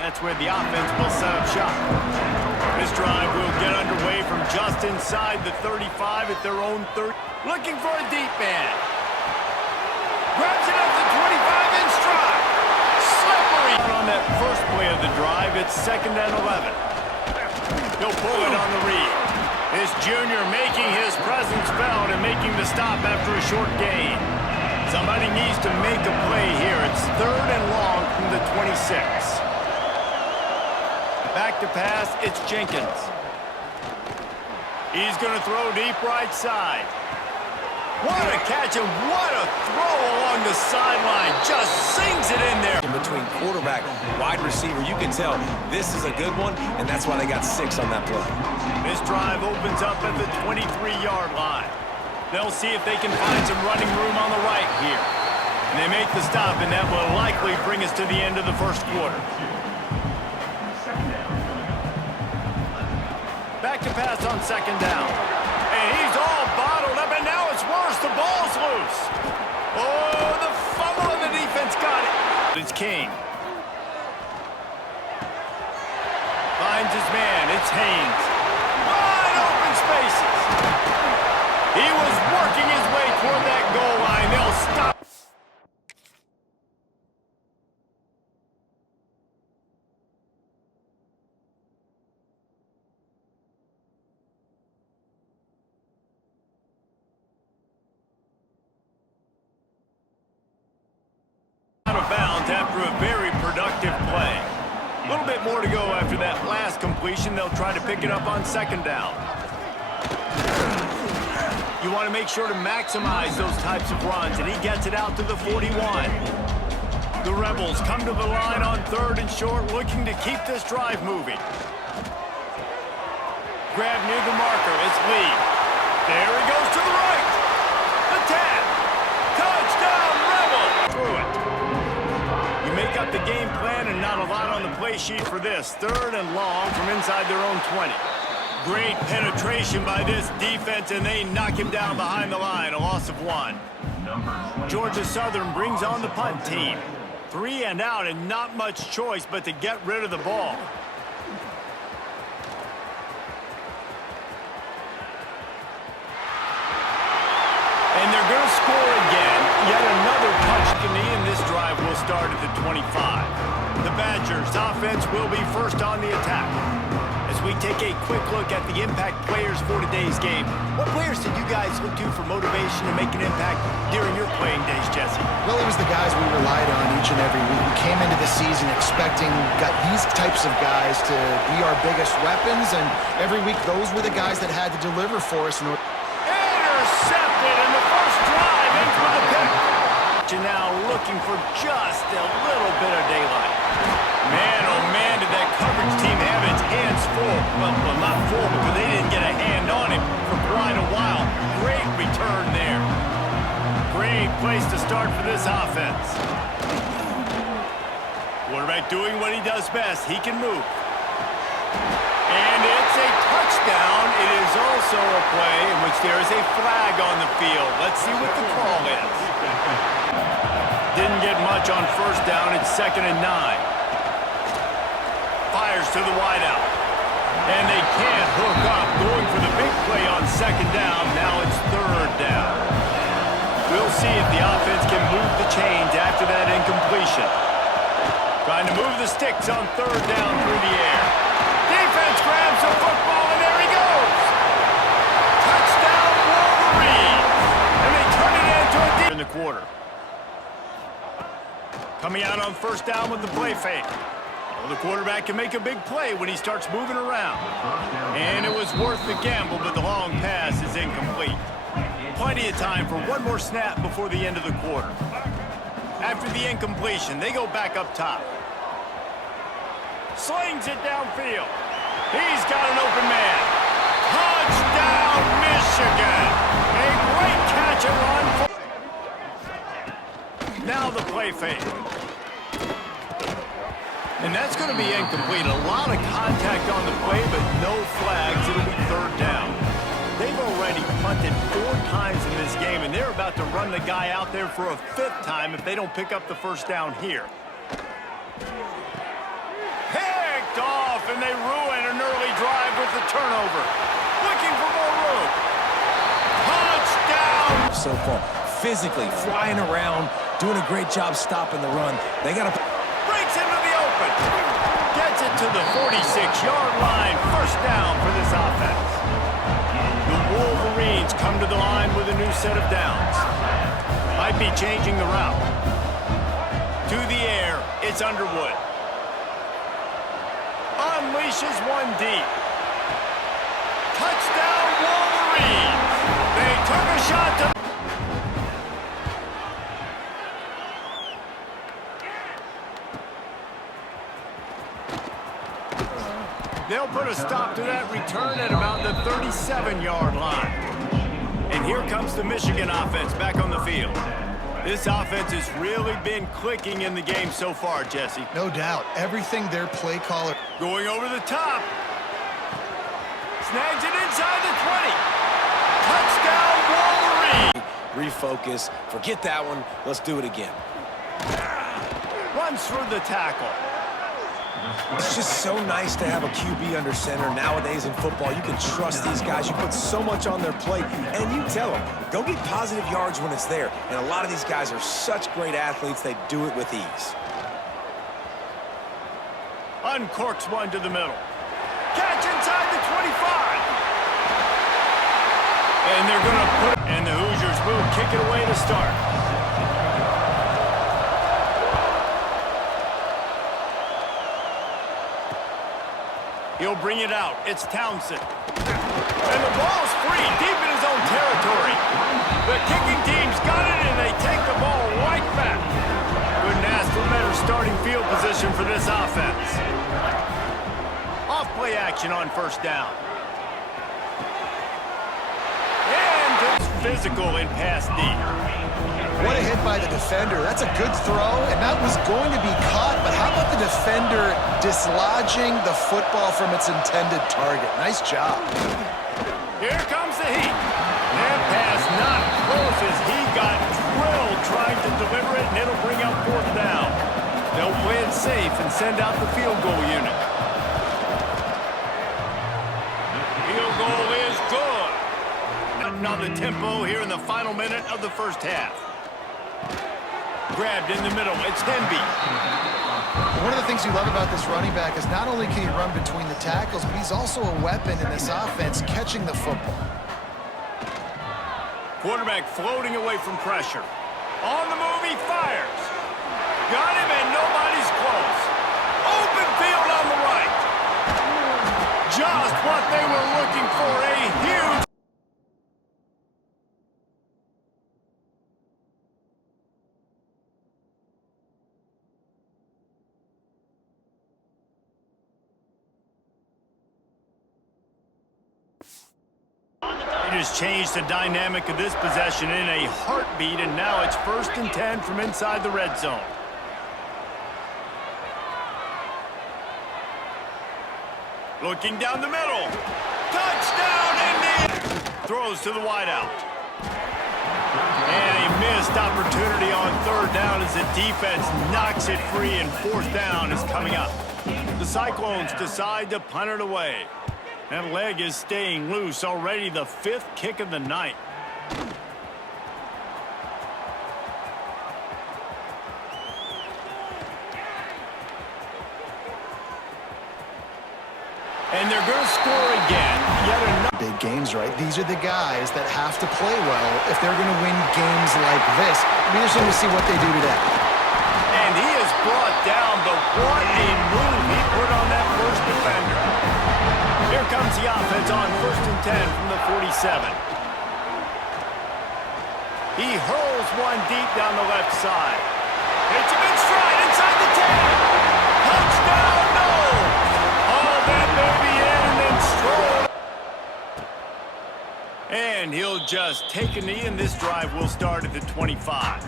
That's where the offense will set up shop. This drive will get underway from just inside the 35 at their own 30. Looking for a deep man. Grabs it up to 25 in stride. Slippery. On that first play of the drive, it's 2nd and 11. He'll pull it on the read. This junior making his presence felt and making the stop after a short gain. Somebody needs to make a play here. It's 3rd and long from the 26. Back to pass, it's Jenkins. He's going to throw deep right side. What a catch and what a throw along the sideline. Just sinks it in there. In between quarterback, wide receiver, you can tell this is a good one, and that's why they got 6 on that play. This drive opens up at the 23-yard line. They'll see if they can find some running room on the right here. And they make the stop, and that will likely bring us to the end of the first quarter. Back to pass on 2nd down. And he's all bottled up, and now it's worse. The ball's loose. Oh, the fumble, and the defense got it. It's King. Finds his man. It's Haynes. Wide open spaces. He was working his way toward that goal line. They'll stop. Out of bounds after a very productive play. A little bit more to go after that last completion. They'll try to pick it up on 2nd down. You want to make sure to maximize those types of runs, and he gets it out to the 41. The Rebels come to the line on 3rd and short, looking to keep this drive moving. Grab near the marker, it's Lee. There he goes to the right. The tap. Touchdown, Rebels! Through it. You make up the game plan and not a lot on the play sheet for this. 3rd and long from inside their own 20. Great penetration by this defense, and they knock him down behind the line, a loss of 1. Georgia Southern brings on the punt team. 3 and out, and not much choice but to get rid of the ball. And they're going to score again. Yet another touchdown, and this drive will start at the 25. The Badgers' offense will be first on the attack. As we take a quick look at the impact players for today's game, what players did you guys look to for motivation to make an impact during your playing days, Jesse? Well, it was the guys we relied on each and every week. We came into the season expecting these types of guys to be our biggest weapons, and every week those were the guys that had to deliver for us. Intercepted in the first drive into the pick. And now looking for just a little bit of daylight. Man, oh man, did that coverage team have its hands full. Well, not full because they didn't get a hand on him for quite a while. Great return there. Great place to start for this offense. Quarterback doing what he does best. He can move. And it's a touchdown. It is also a play in which there is a flag on the field. Let's see what the call is. Didn't get much on 1st down. It's 2nd and 9. Fires to the wideout. And they can't hook up. Going for the big play on 2nd down. Now it's 3rd down. We'll see if the offense can move the chains after that incompletion. Trying to move the sticks on 3rd down through the air. Defense grabs the football, and there he goes. Touchdown, Wolverine. And they turn it into a deep in the quarter. Coming out on 1st down with the play fake. Well, the quarterback can make a big play when he starts moving around. And it was worth the gamble, but the long pass is incomplete. Plenty of time for one more snap before the end of the quarter. After the incompletion, they go back up top. Slings it downfield. He's got an open man. Touchdown, Michigan! A great catch and run. Now the play fake. And that's going to be incomplete. A lot of contact on the play, but no flags. It'll be 3rd down. They've already punted 4 times in this game, and they're about to run the guy out there for a 5th time if they don't pick up the 1st down here. and they ruin an early drive with the turnover. Looking for more room. Touchdown! So far, physically flying around, doing a great job stopping the run. They got to Breaks into the open. Gets it to the 46-yard line. First down for this offense. The Wolverines come to the line with a new set of downs. Might be changing the route. To the air, it's Underwood. Unleashes one deep. Touchdown Wolverines. They took a shot to... They'll put a stop to that return at about the 37-yard line. And here comes the Michigan offense back on the field. This offense has really been clicking in the game so far, Jesse. No doubt. Everything their play caller... Going over the top. Snags it inside the 20. Touchdown, Wolverine. refocus. Forget that one. Let's do it again. Runs through the tackle. It's just so nice to have a QB under center. Nowadays in football, you can trust these guys. You put so much on their plate, and you tell them, go get positive yards when it's there. And a lot of these guys are such great athletes, they do it with ease. Uncorks one to the middle. Catch inside the 25. And they're going to put it, and the Hoosiers will kick it away to start. He'll bring it out. It's Townsend. And the ball's free deep in his own territory. The kicking team's got it, and they take the ball right back. Couldn't ask for better starting field position for this offense. Off-play action on first down. And it's physical in pass deep. What a hit by the defender. That's a good throw, and that was going to be caught, but how about the defender dislodging the football from its intended target? Nice job. Here comes the heat. That pass not close as he got drilled trying to deliver it, and it'll bring up fourth down. They'll play it safe and send out the field goal unit. Field goal is good. On the tempo here in the final minute of the first half. Grabbed in the middle. It's Hemby. One of the things you love about this running back is not only can he run between the tackles, but he's also a weapon in this offense catching the football. Quarterback floating away from pressure. On the move, he fires. Got him, and nobody's close. Open field on the right. Just what they were looking for, a huge... It has changed the dynamic of this possession in a heartbeat, and now it's 1st and 10 from inside the red zone. Looking down the middle. Touchdown, Indy! Throws to the wideout. And a missed opportunity on 3rd down as the defense knocks it free, and 4th down is coming up. The Cyclones decide to punt it away. That leg is staying loose, already the 5th kick of the night. And they're going to score again. Yet another. Big games, right? These are the guys that have to play well if they're going to win games like this. It'll be interesting to see what they do today. And he is brought down, but what a move he put on that first defender. Here comes the offense on 1st and 10 from the 47. He hurls one deep down the left side. Hits him in stride inside the 10. Touchdown, no! All that baby in and then stroll. And he'll just take a knee, and this drive will start at the 25.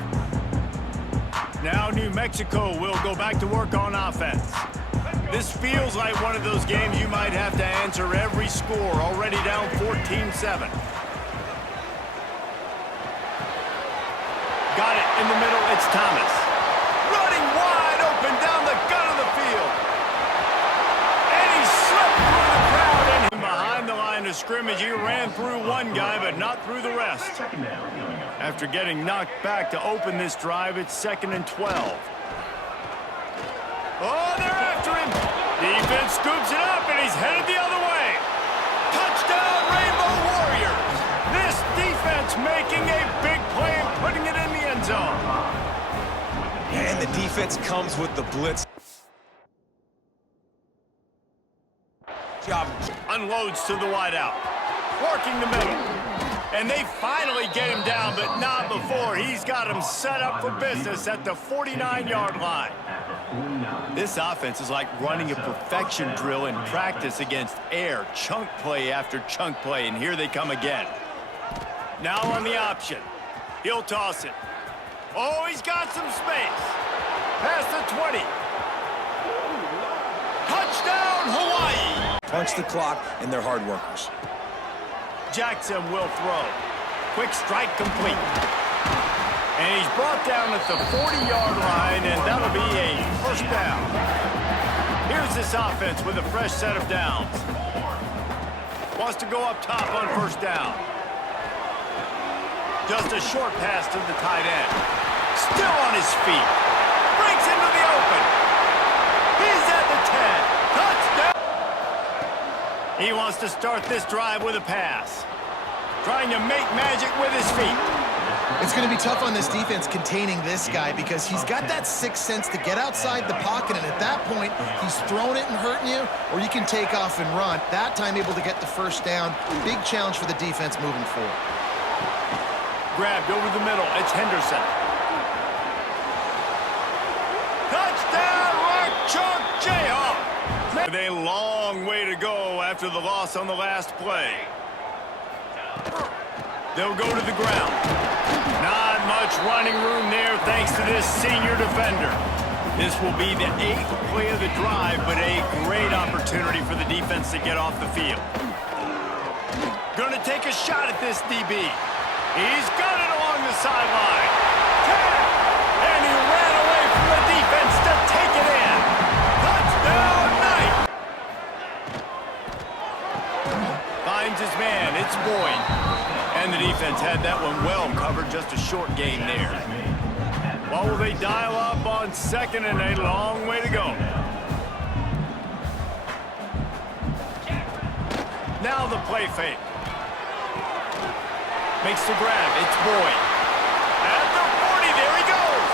Now New Mexico will go back to work on offense. This feels like one of those games you might have to answer every score, already down 14-7. Got it in the middle, it's Thomas. Running wide open down the gut of the field. And he scrimmage, he ran through one guy, but not through the rest. After getting knocked back to open this drive, it's 2nd and 12. Oh, they're after him. Defense scoops it up, and he's headed the other way. Touchdown, Rainbow Warriors. This defense making a big play and putting it in the end zone. And the defense comes with the blitz. Job. Unloads to the wideout. Working the middle. And they finally get him down, but not before. He's got him set up for business at the 49-yard line. This offense is like running a perfection drill in practice against air. Chunk play after chunk play, and here they come again. Now on the option. He'll toss it. Oh, he's got some space. Past the 20. Touchdown, Hawaii! Punch the clock, and they're hard workers. Jackson will throw. Quick strike complete. And he's brought down at the 40-yard line, and that'll be a first down. Here's this offense with a fresh set of downs. Wants to go up top on first down. Just a short pass to the tight end. Still on his feet. Breaks into the open. He's at the 10. Touchdown! He wants to start this drive with a pass. Trying to make magic with his feet. It's going to be tough on this defense containing this guy because he's got that sixth sense to get outside the pocket, and at that point, he's throwing it and hurting you, or you can take off and run. That time able to get the first down. Big challenge for the defense moving forward. Grabbed over the middle. It's Henderson. Touchdown, Rock Chalk Jayhawk. With a long way to go after the loss on the last play. They'll go to the ground. Not much running room there thanks to this senior defender. This will be the 8th play of the drive, but a great opportunity for the defense to get off the field. Gonna take a shot at this DB. He's got it along the sideline. And he ran away from the defense to take it in. Touchdown, Knight. Finds his man. It's Boyd. And the defense had that one well covered. Just a short gain there. What will they dial up on 2nd and a long way to go? Now the play fake. Makes the grab. It's Boyd. At the 40, there he goes.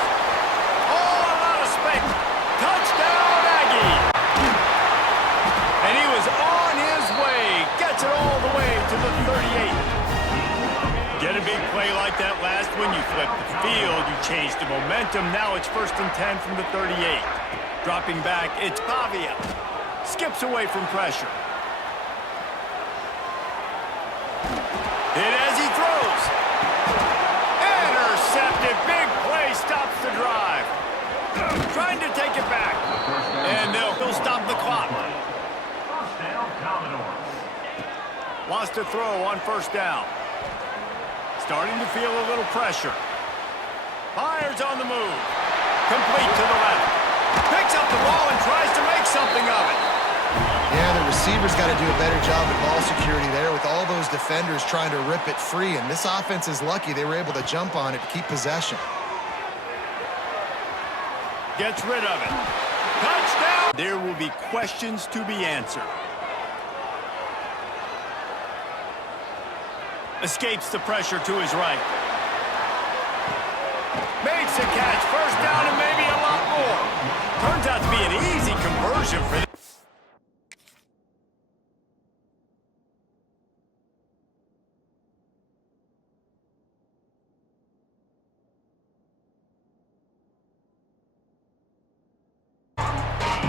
Oh, a lot of space. Touchdown, Aggie. And he was on his way. Gets it all the way to the 38. Get a big play like that last when you flip the field. You change the momentum. Now it's 1st and 10 from the 38. Dropping back, it's Pavia. Skips away from pressure. Hit as he throws. Intercepted. Big play stops the drive. Trying to take it back. And they'll stop the clock. Wants to throw on first down. Starting to feel a little pressure. Fires on the move. Complete to the left. Picks up the ball and tries to make something of it. Yeah, the receiver's got to do a better job at ball security there with all those defenders trying to rip it free, and this offense is lucky they were able to jump on it to keep possession. Gets rid of it. Touchdown! There will be questions to be answered. Escapes the pressure to his right. Makes a catch. First down and maybe a lot more. Turns out to be an easy conversion for them.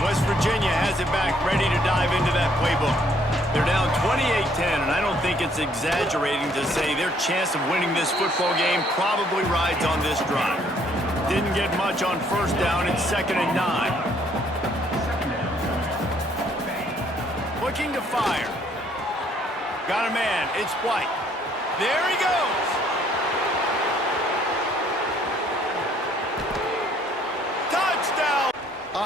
West Virginia has it back, ready to dive into that playbook. They're down 28-10, and I don't think it's exaggerating to say their chance of winning this football game probably rides on this drive. Didn't get much on first down. It's 2nd and 9. Looking to fire. Got a man. It's White. There he goes. Touchdown.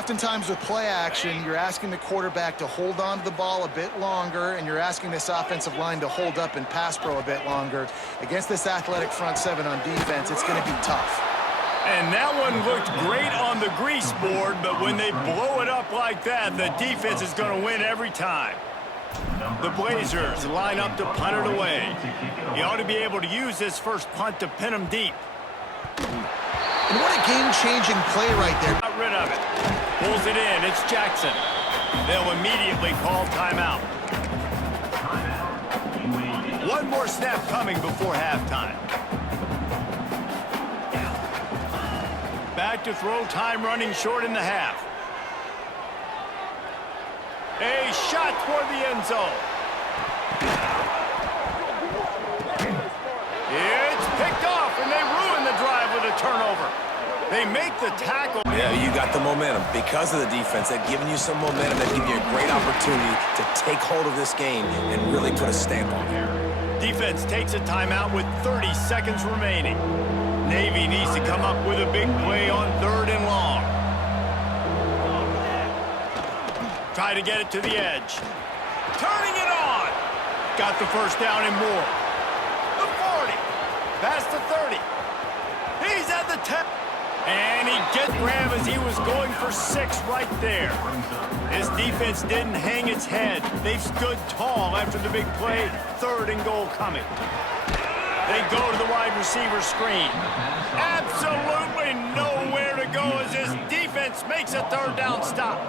oftentimes with play action, you're asking the quarterback to hold on to the ball a bit longer, and you're asking this offensive line to hold up in pass pro a bit longer. Against this athletic front seven on defense, it's going to be tough. And that one looked great on the grease board, but when they blow it up like that, the defense is going to win every time. The Blazers line up to punt it away. He ought to be able to use this first punt to pin him deep. And what a game-changing play right there. Got rid of it. Pulls it in. It's Jackson. They'll immediately call timeout. One more snap coming before halftime. Back to throw, time running short in the half. A shot toward the end zone. It's picked off, and they ruin the drive with a turnover. They make the tackle. Yeah, you got the momentum. Because of the defense, they've given you some momentum. They've given you a great opportunity to take hold of this game and really put a stamp on it. Defense takes a timeout with 30 seconds remaining. Navy needs to come up with a big play on 3rd and long. Try to get it to the edge. Turning it on. Got the first down and more. The 40. Past the 30. He's at the 10. And he gets grab as he was going for 6 right there. This defense didn't hang its head. They've stood tall after the big play. 3rd and goal coming. They go to the wide receiver screen. Absolutely nowhere to go as this defense makes a 3rd down stop.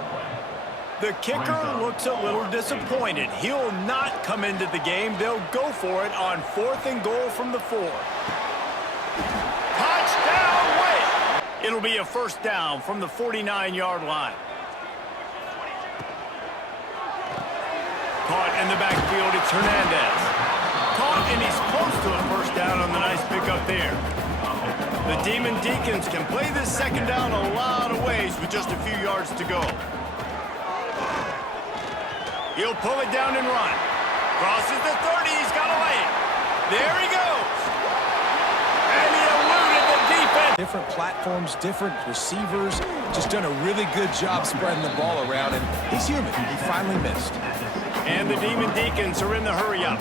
The kicker looks a little disappointed. He'll not come into the game. They'll go for it on 4th and goal from the 4. Touchdown win! It'll be a first down from the 49-yard line. Caught in the backfield, it's Hernandez. Caught, and he's close to a first down on the nice pickup there. The Demon Deacons can play this second down a lot of ways with just a few yards to go. He'll pull it down and run. Crosses the 30, he's got a lane. There he goes. And he eluded the defense. Different platforms, different receivers, just done a really good job spreading the ball around, and he's human. He finally missed. And the Demon Deacons are in the hurry-up.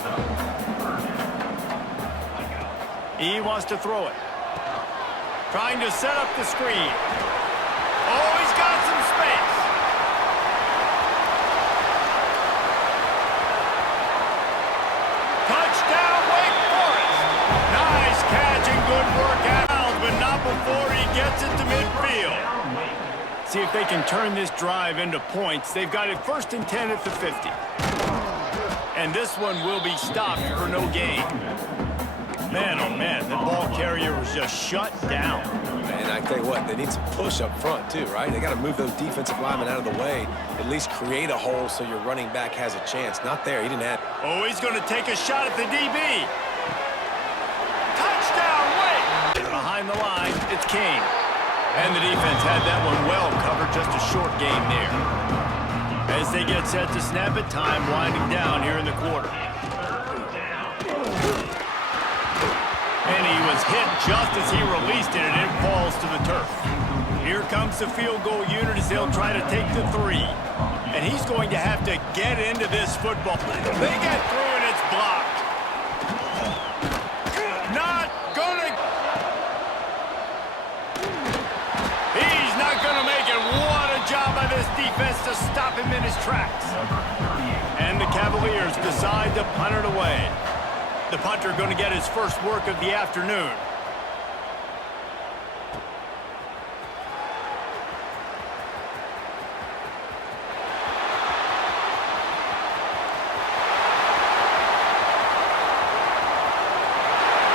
He wants to throw it. Trying to set up the screen. Oh, he's got some space. Touchdown, Wake Forest. Nice catch and good work out, but not before he gets it to midfield. See if they can turn this drive into points. They've got it 1st and 10 at the 50. And this one will be stopped for no gain. Man, oh man, the ball carrier was just shut down. And I tell you what, they need some push up front too, right? They got to move those defensive linemen out of the way, at least create a hole so your running back has a chance. Not there, he didn't have. Oh, he's going to take a shot at the DB. Touchdown, Wake! Behind the line, it's King. And the defense had that one well covered, just a short game there. As they get set to snap it, time winding down here in the quarter. And he was hit just as he released it, and it falls to the turf. Here comes the field goal unit as they'll try to take the 3. And he's going to have to get into this football. They get through, and it's blocked. Not gonna. He's not gonna make it. What a job by this defense to stop him in his tracks. And the Cavaliers decide to punt it away. The punter going to get his first work of the afternoon.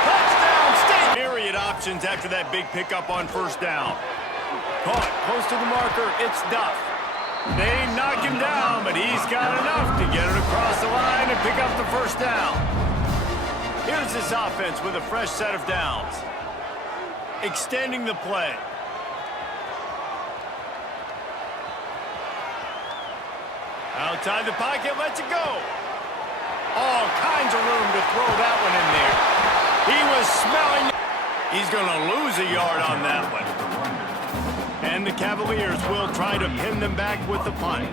Touchdown State! Myriad options after that big pickup on 1st down. Caught close to the marker, it's Duff. They knock him down, but he's got enough to get it across the line and pick up the 1st down. Here's this offense with a fresh set of downs. Extending the play. Outside the pocket, lets it go. All kinds of room to throw that one in there. He was smelling. He's going to lose a yard on that one. And And the Cavaliers will try to pin them back with the punt.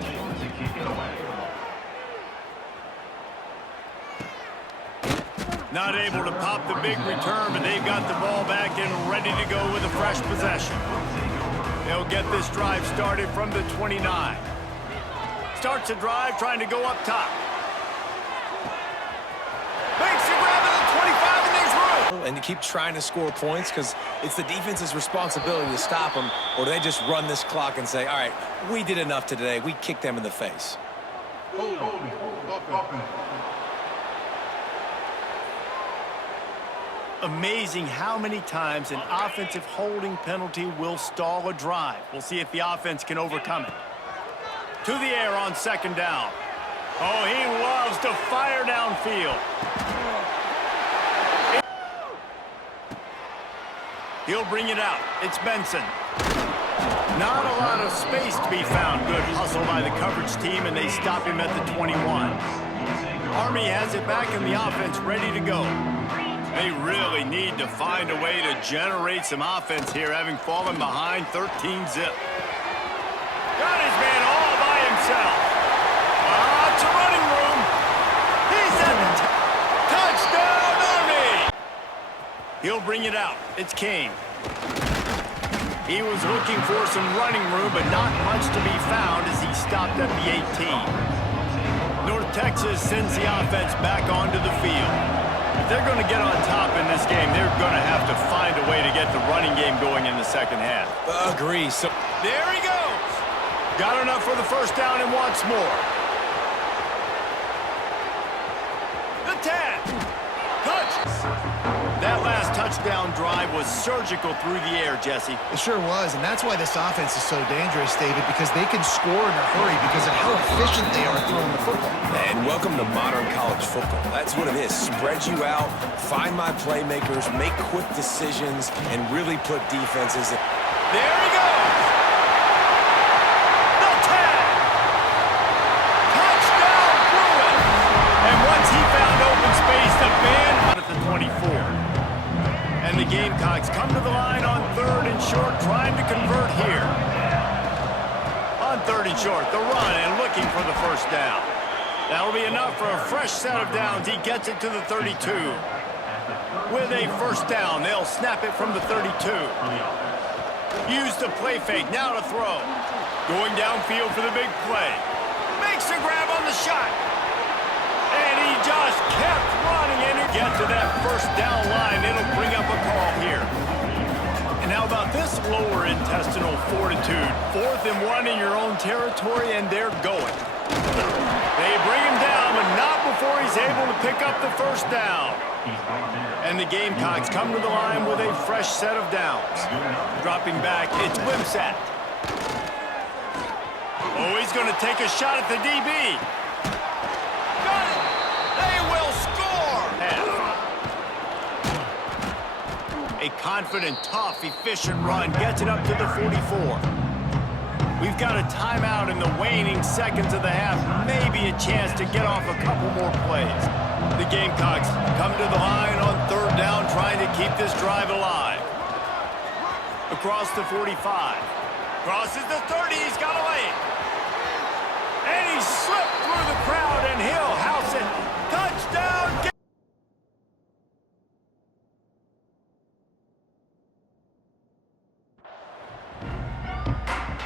Not able to pop the big return, but they've got the ball back and ready to go with a fresh possession. They'll get this drive started from the 29. Starts the drive trying to go up top. Makes the grab at the 25 and there's room. And you keep trying to score points because it's the defense's responsibility to stop them, or do they just run this clock and say, all right, we did enough today. We kicked them in the face. Amazing how many times an offensive holding penalty will stall a drive. We'll see if the offense can overcome it. To the air on second down. Oh, he loves to fire downfield. He'll bring it out. It's Benson. Not a lot of space to be found. Good hustle by the coverage team, and they stop him at the 21. Army has it back in the offense, ready to go. They really need to find a way to generate some offense here, having fallen behind 13 zip. Got his man all by himself. Lots of running room. He's at the touchdown, Army! He'll bring it out. It's Kane. He was looking for some running room, but not much to be found as he stopped at the 18. North Texas sends the offense back onto the field. If they're going to get on top in this game, they're going to have to find a way to get the running game going in the second half. Agree. So there he goes. Got enough for the first down and wants more. The 10. Touch. That last touchdown drive was surgical through the air, Jesse. It sure was, and that's why this offense is so dangerous, David, because they can score in a hurry because of how efficient they are throwing the football. And welcome to modern college football. That's what it is. Spread you out, find my playmakers, make quick decisions, and really put defenses in. There he goes. The 10. Touchdown, Bruin. And once he found open space, the band at the 24. And the Gamecocks come to the line on third and short, trying to convert here. On third and short, the run and looking for the first down. That'll be enough for a fresh set of downs. He gets it to the 32. With a first down, they'll snap it from the 32. Use the play fake, now to throw. Going downfield for the big play. Makes a grab on the shot. And he just kept running and to get to that first down line. It'll bring up a call here. And how about this lower intestinal fortitude? 4th and 1 in your own territory, and they're going. They bring him down, but not before he's able to pick up the first down. And the Gamecocks come to the line with a fresh set of downs. Dropping back, it's Wimsatt. Oh, he's going to take a shot at the DB. Got it! They will score! A confident, tough, efficient run gets it up to the 44. We've got a timeout in the waning seconds of the half. Maybe a chance to get off a couple more plays. The Gamecocks come to the line on third down, trying to keep this drive alive. Across the 45. Crosses the 30. He's got a lane. And he slipped through the crowd, and he'll house it. Touchdown!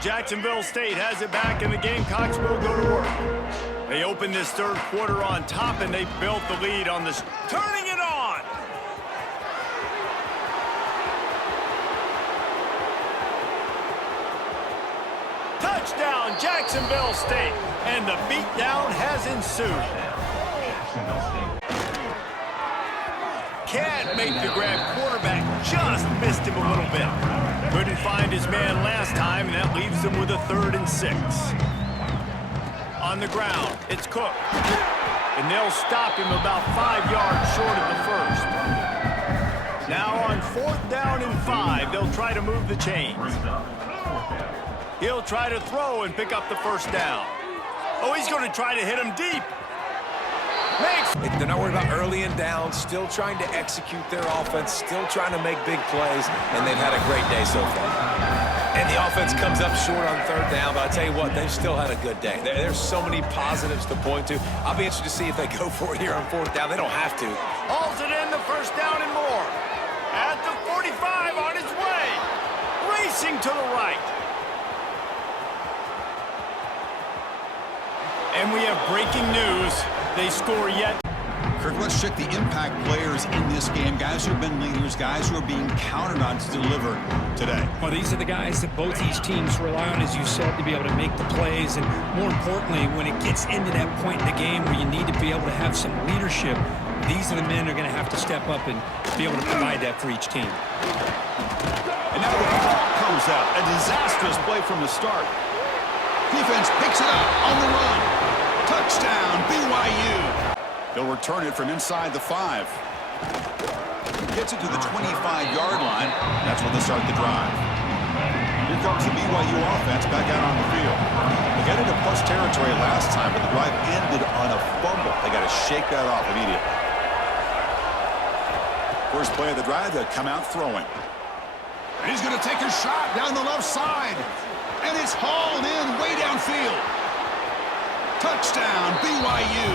Jacksonville State has it back, and the Gamecocks will go to work. They open this third quarter on top, and they built the lead on this. Turning it on! Touchdown, Jacksonville State! And the beatdown has ensued. Can't make the grab. Quarterback just missed him a little bit. Couldn't find his man last time, and that leaves him with a 3rd and 6. On the ground, it's Cook. And they'll stop him about 5 yards short of the first. Now on 4th down and 5, they'll try to move the chains. He'll try to throw and pick up the first down. Oh, he's going to try to hit him deep. They're not worried about early and down, still trying to execute their offense, still trying to make big plays, and they've had a great day so far. And the offense comes up short on third down, but I tell you what, they've still had a good day. There's so many positives to point to. I'll be interested to see if they go for it here on fourth down. They don't have to. Hauls it in, the first down and more. At the 45 on his way. Racing to the right. And we have breaking news. They score yet. Kirk, let's check the impact players in this game. Guys who have been leaders, guys who are being counted on to deliver today. Well, these are the guys that both these teams rely on, as you said, to be able to make the plays. And more importantly, when it gets into that point in the game where you need to be able to have some leadership, these are the men who are going to have to step up and be able to provide that for each team. And now the ball comes out. A disastrous play from the start. Defense picks it up on the run. Touchdown, BYU. They'll return it from inside the 5. Gets it to the 25-yard line. That's where they start the drive. Here comes the BYU offense back out on the field. They got into plus territory last time, but the drive ended on a fumble. They got to shake that off immediately. First play of the drive, they'll come out throwing. He's going to take a shot down the left side. And it's hauled in way downfield. Touchdown, BYU.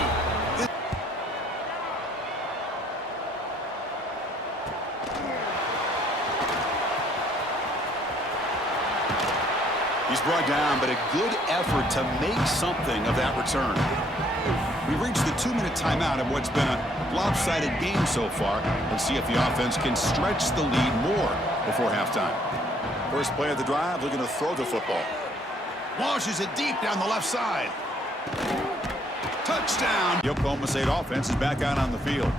He's brought down, but a good effort to make something of that return. We've reached the 2-minute timeout of what's been a lopsided game so far. Let's see if the offense can stretch the lead more before halftime. First play of the drive, looking to throw the football. Launches it deep down the left side. Touchdown! The Oklahoma State offense is back out on the field.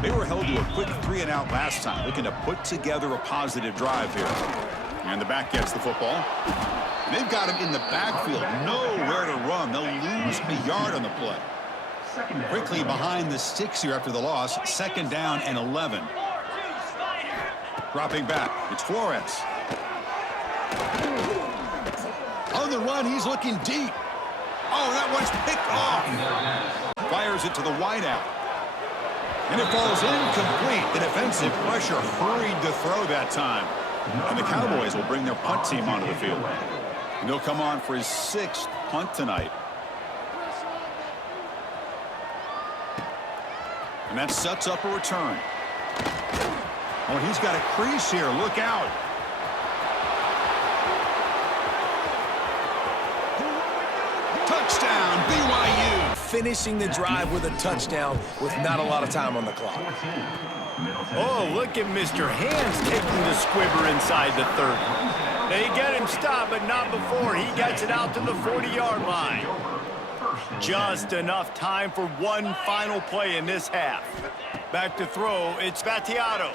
They were held to a quick 3-and-out last time, looking to put together a positive drive here. And the back gets the football. They've got him in the backfield, nowhere to run. They'll lose a yard on the play. Quickly behind the sticks here after the loss. 2nd down and 11. Dropping back, it's Flores. On the run, he's looking deep. Oh, that one's picked off. Fires it to the wideout. And it falls incomplete. The defensive pressure hurried to throw that time. And the Cowboys will bring their punt team onto the field. And he'll come on for his 6th punt tonight. And that sets up a return. Oh, he's got a crease here. Look out. Touchdown, BYU. Finishing the drive with a touchdown with not a lot of time on the clock. Oh, look at Mr. Hands taking the squibber inside the 30. They get him stopped, but not before he gets it out to the 40-yard line. Just enough time for one final play in this half. Back to throw, it's Battiato.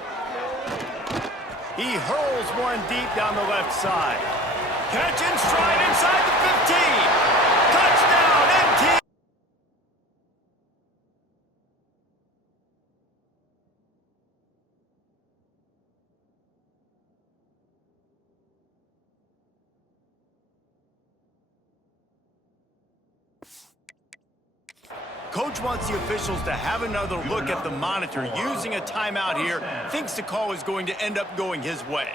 He hurls one deep down the left side. Catch and stride inside the 15. Touchdown, NT. Coach wants the officials to have another look at the monitor using a timeout here. Thinks the call is going to end up going his way.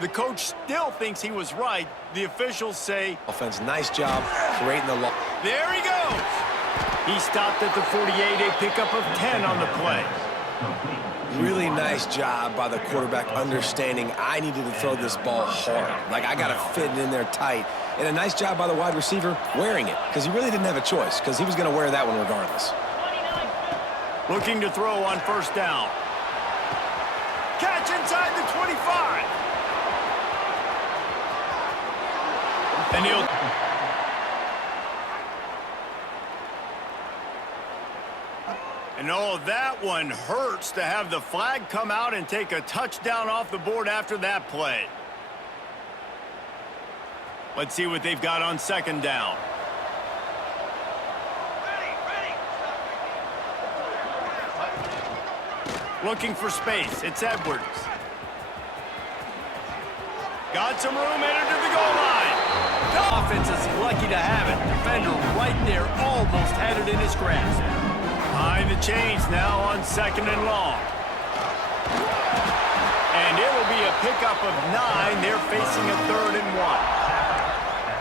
The coach still thinks he was right. The officials say... Offense, nice job creating the loss. There he goes. He stopped at the 48, a pickup of 10 on the play. Really nice job by the quarterback understanding I needed to throw this ball hard. Like, I got to fit it in there tight. And a nice job by the wide receiver wearing it, because he really didn't have a choice, because he was going to wear that one regardless. Looking to throw on first down. Catch inside the 25. And he'll... And oh, that one hurts to have the flag come out and take a touchdown off the board after that play. Let's see what they've got on second down. Looking for space. It's Edwards. Got some room, headed to the goal line. The offense is lucky to have it. Defender right there, almost had it in his grasp. Behind the chains now on 2nd and long. And it'll be a pickup of 9. They're facing a 3rd and 1.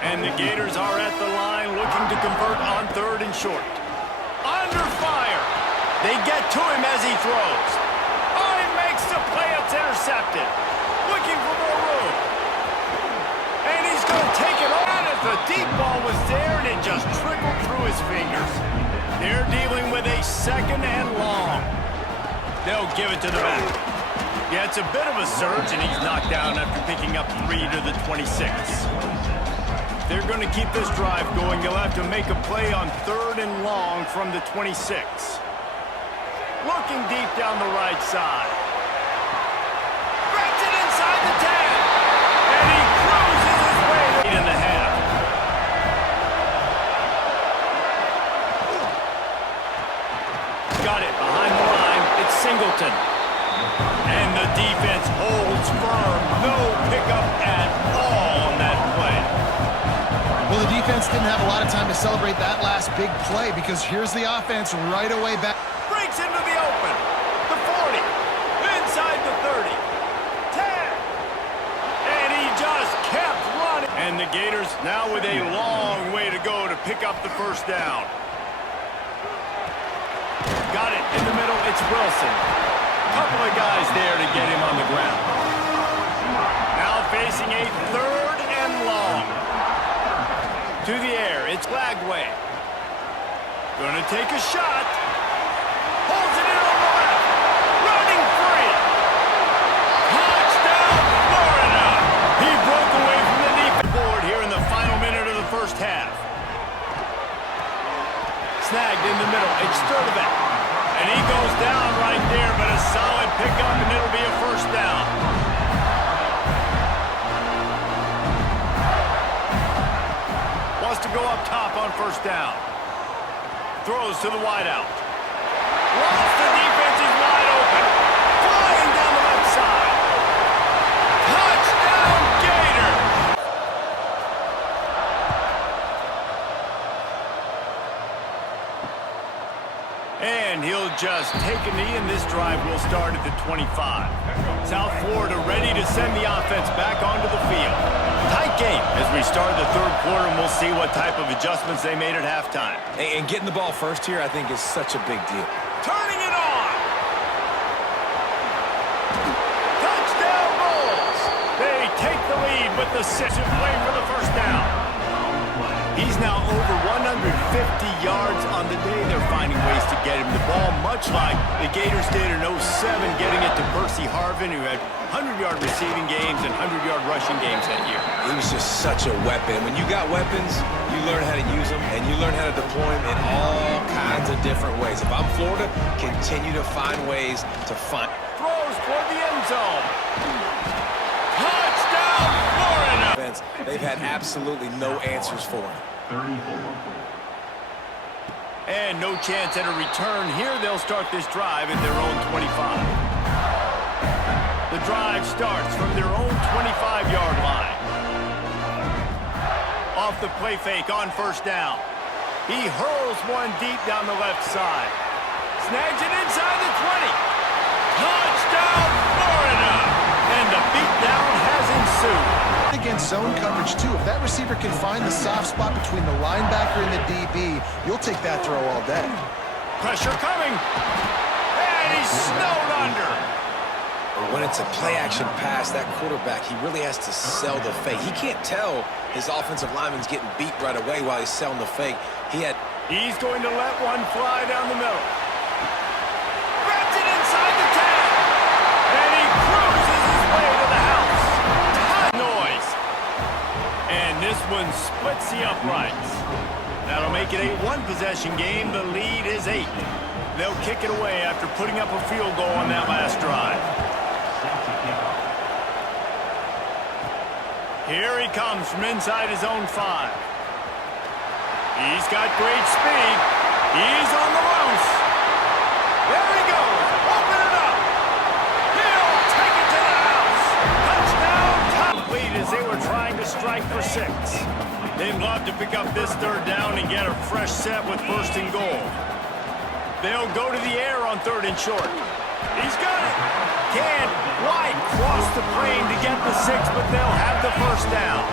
And the Gators are at the line looking to convert on 3rd and short. Under fire. They get to him as he throws. Oh, he makes the play. It's intercepted. Looking for more room. And he's going to take it on as the deep ball was there and it just trickled through his fingers. They're dealing with a 2nd and long. They'll give it to the back. Yeah, it's a bit of a surge, and he's knocked down after picking up 3 to the 26. They're going to keep this drive going. They'll have to make a play on 3rd and long from the 26. Looking deep down the right side. Grabs it inside the 10. And he cruises his way to 8 and a half. Got it behind the line. It's Singleton. And the defense holds firm. No pickup at all on that play. Well, the defense didn't have a lot of time to celebrate that last big play because here's the offense right away back. Breaks into the open. The 40. Inside the 30. 10. And he just kept running. And the Gators now with a long way to go to pick up the 1st down. Got it in the middle. It's Wilson. Couple of guys there to get him on the ground. Now facing a 3rd and long. To the air, it's Lagway. Gonna take a shot. Holds it in on the left. Running free. Touchdown, Florida. He broke away from the defense board here in the final minute of the 1st half. Snagged in the middle, it's Sturdivant. And he goes down right there, but a solid pickup, and it'll be a 1st down. Wants to go up top on 1st down. Throws to the wideout. Lost the defense is wide open. Flying down the left side. Touchdown, Gator! And he'll just take a knee, and this drive will start at the 25. South Florida ready to send the offense back onto the field. Tight game as we start the 3rd quarter, and we'll see what type of adjustments they made at halftime. And getting the ball first here, I think, is such a big deal. Turning it on! Touchdown Bulls! They take the lead with the 6 and play for the 1st down. He's now over 150 yards on the day. They're finding ways to get him the ball, much like the Gators did in 07, getting it to Percy Harvin, who had 100-yard receiving games and 100-yard rushing games that year. He was just such a weapon. When you got weapons, you learn how to use them, and you learn how to deploy them in all kinds of different ways. If I'm Florida, continue to find ways to find. Throws toward the end zone. Touchdown, Florida! They've had absolutely no answers for him. And no chance at a return here. They'll start this drive at their own 25. The drive starts from their own 25-yard line. Off the play fake on 1st down. He hurls one deep down the left side. Snags it inside the 20. Touchdown, Florida! And the beatdown has ensued. Against zone coverage, too. If that receiver can find the soft spot between the linebacker and the DB, you'll take that throw all day. Pressure coming. And he's snowed under. When it's a play-action pass, that quarterback, he really has to sell the fake. He can't tell his offensive lineman's getting beat right away while he's selling the fake. He's going to let one fly down the middle. Grabs it inside the 10. And he cruises his way to the house. Noise. And this one splits the uprights. That'll make it a 1-possession game. The lead is 8. They'll kick it away after putting up a field goal on that last drive. Here he comes from inside his own 5. He's got great speed. He's on the loose. There he goes. Open it up. He'll take it to the house. Touchdown. Complete as they were trying to strike for 6. They'd love to pick up this 3rd down and get a fresh set with 1st and goal. They'll go to the air on 3rd and short. He's got it. can't quite cross the plane to get the 6, but they'll have the first down.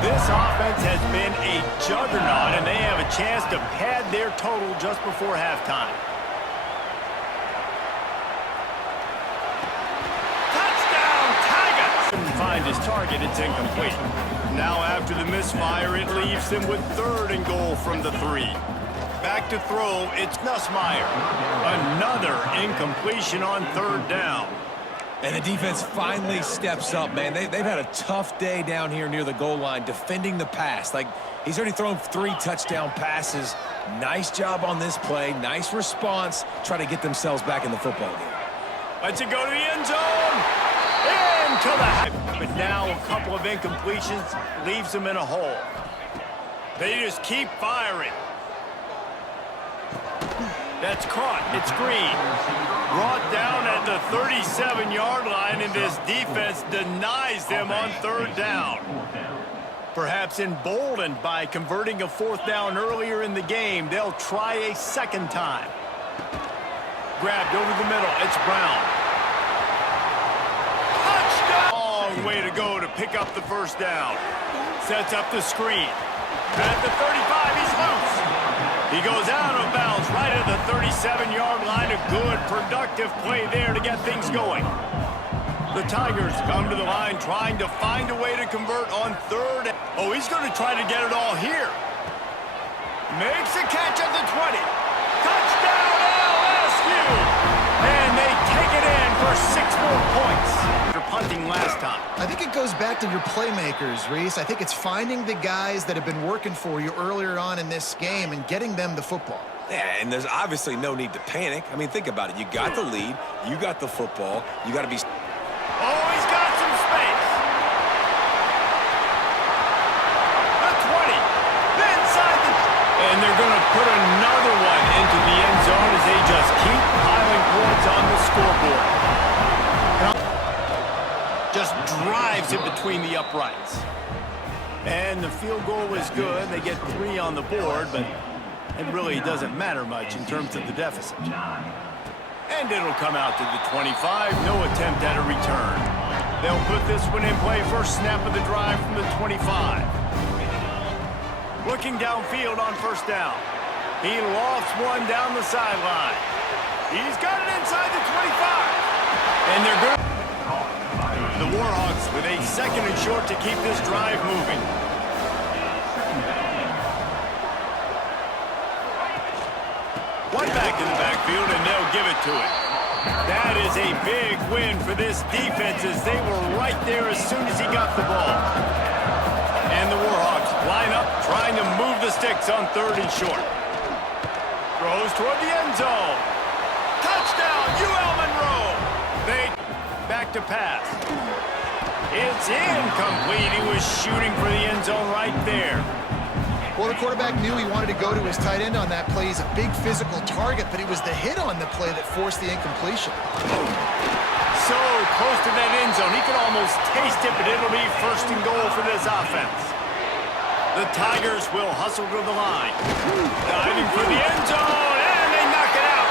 This offense has been a juggernaut, and they have a chance to pad their total just before halftime. Touchdown, Tigers! Couldn't find his target. It's incomplete. Now after the misfire, it leaves them with 3rd and goal from the 3. Back to throw, it's Nussmeier. Another incompletion on 3rd down. And the defense finally steps up, man. They've had a tough day down here near the goal line defending the pass. Like, he's already thrown 3 touchdown passes. Nice job on this play. Nice response. Try to get themselves back in the football game. Let's it go to the end zone. Into the... But now a couple of incompletions leaves them in a hole. They just keep firing. That's caught. It's Green. Brought down at the 37-yard line, and this defense denies them on 3rd down. Perhaps emboldened by converting a 4th down earlier in the game, they'll try a 2nd time. Grabbed over the middle. It's Brown. Touchdown! Long way to go to pick up the 1st down. Sets up the screen. At the 35, he's loose. He goes out of bounds right at the 37-yard line. A good, productive play there to get things going. The Tigers come to the line trying to find a way to convert on 3rd. Oh, he's going to try to get it all here. Makes a catch at the 20. Touchdown, LSU! And they take it in for 6 more points. After punting last time. I think it goes back to your playmakers, Reese. I think it's finding the guys that have been working for you earlier on in this game and getting them the football. Yeah, and there's obviously no need to panic. I mean, think about it. You got the lead. You got the football. You got to be... Oh, he's got some space. The 20. Inside the... And they're going to put another one into the end zone as they just keep piling points on the scoreboard. Just drives it between the uprights. And the field goal was good. They get 3 on the board, but it really doesn't matter much in terms of the deficit. And it'll come out to the 25. No attempt at a return. They'll put this one in play. First snap of the drive from the 25. Looking downfield on 1st down. He lofts one down the sideline. He's got it inside the 25. And they're good. The Warhawks with a 2nd and short to keep this drive moving. One back in the backfield, and they'll give it to it. That is a big win for this defense as they were right there as soon as he got the ball. And the Warhawks line up, trying to move the sticks on 3rd and short. Throws toward the end zone. Touchdown, UL Monroe. They back to pass. It's incomplete. He was shooting for the end zone right there. Well, the quarterback knew he wanted to go to his tight end on that play. He's a big physical target, but it was the hit on the play that forced the incompletion. So close to that end zone. He could almost taste it, but it'll be 1st and goal for this offense. The Tigers will hustle to the line. Diving for the end zone, and they knock it out.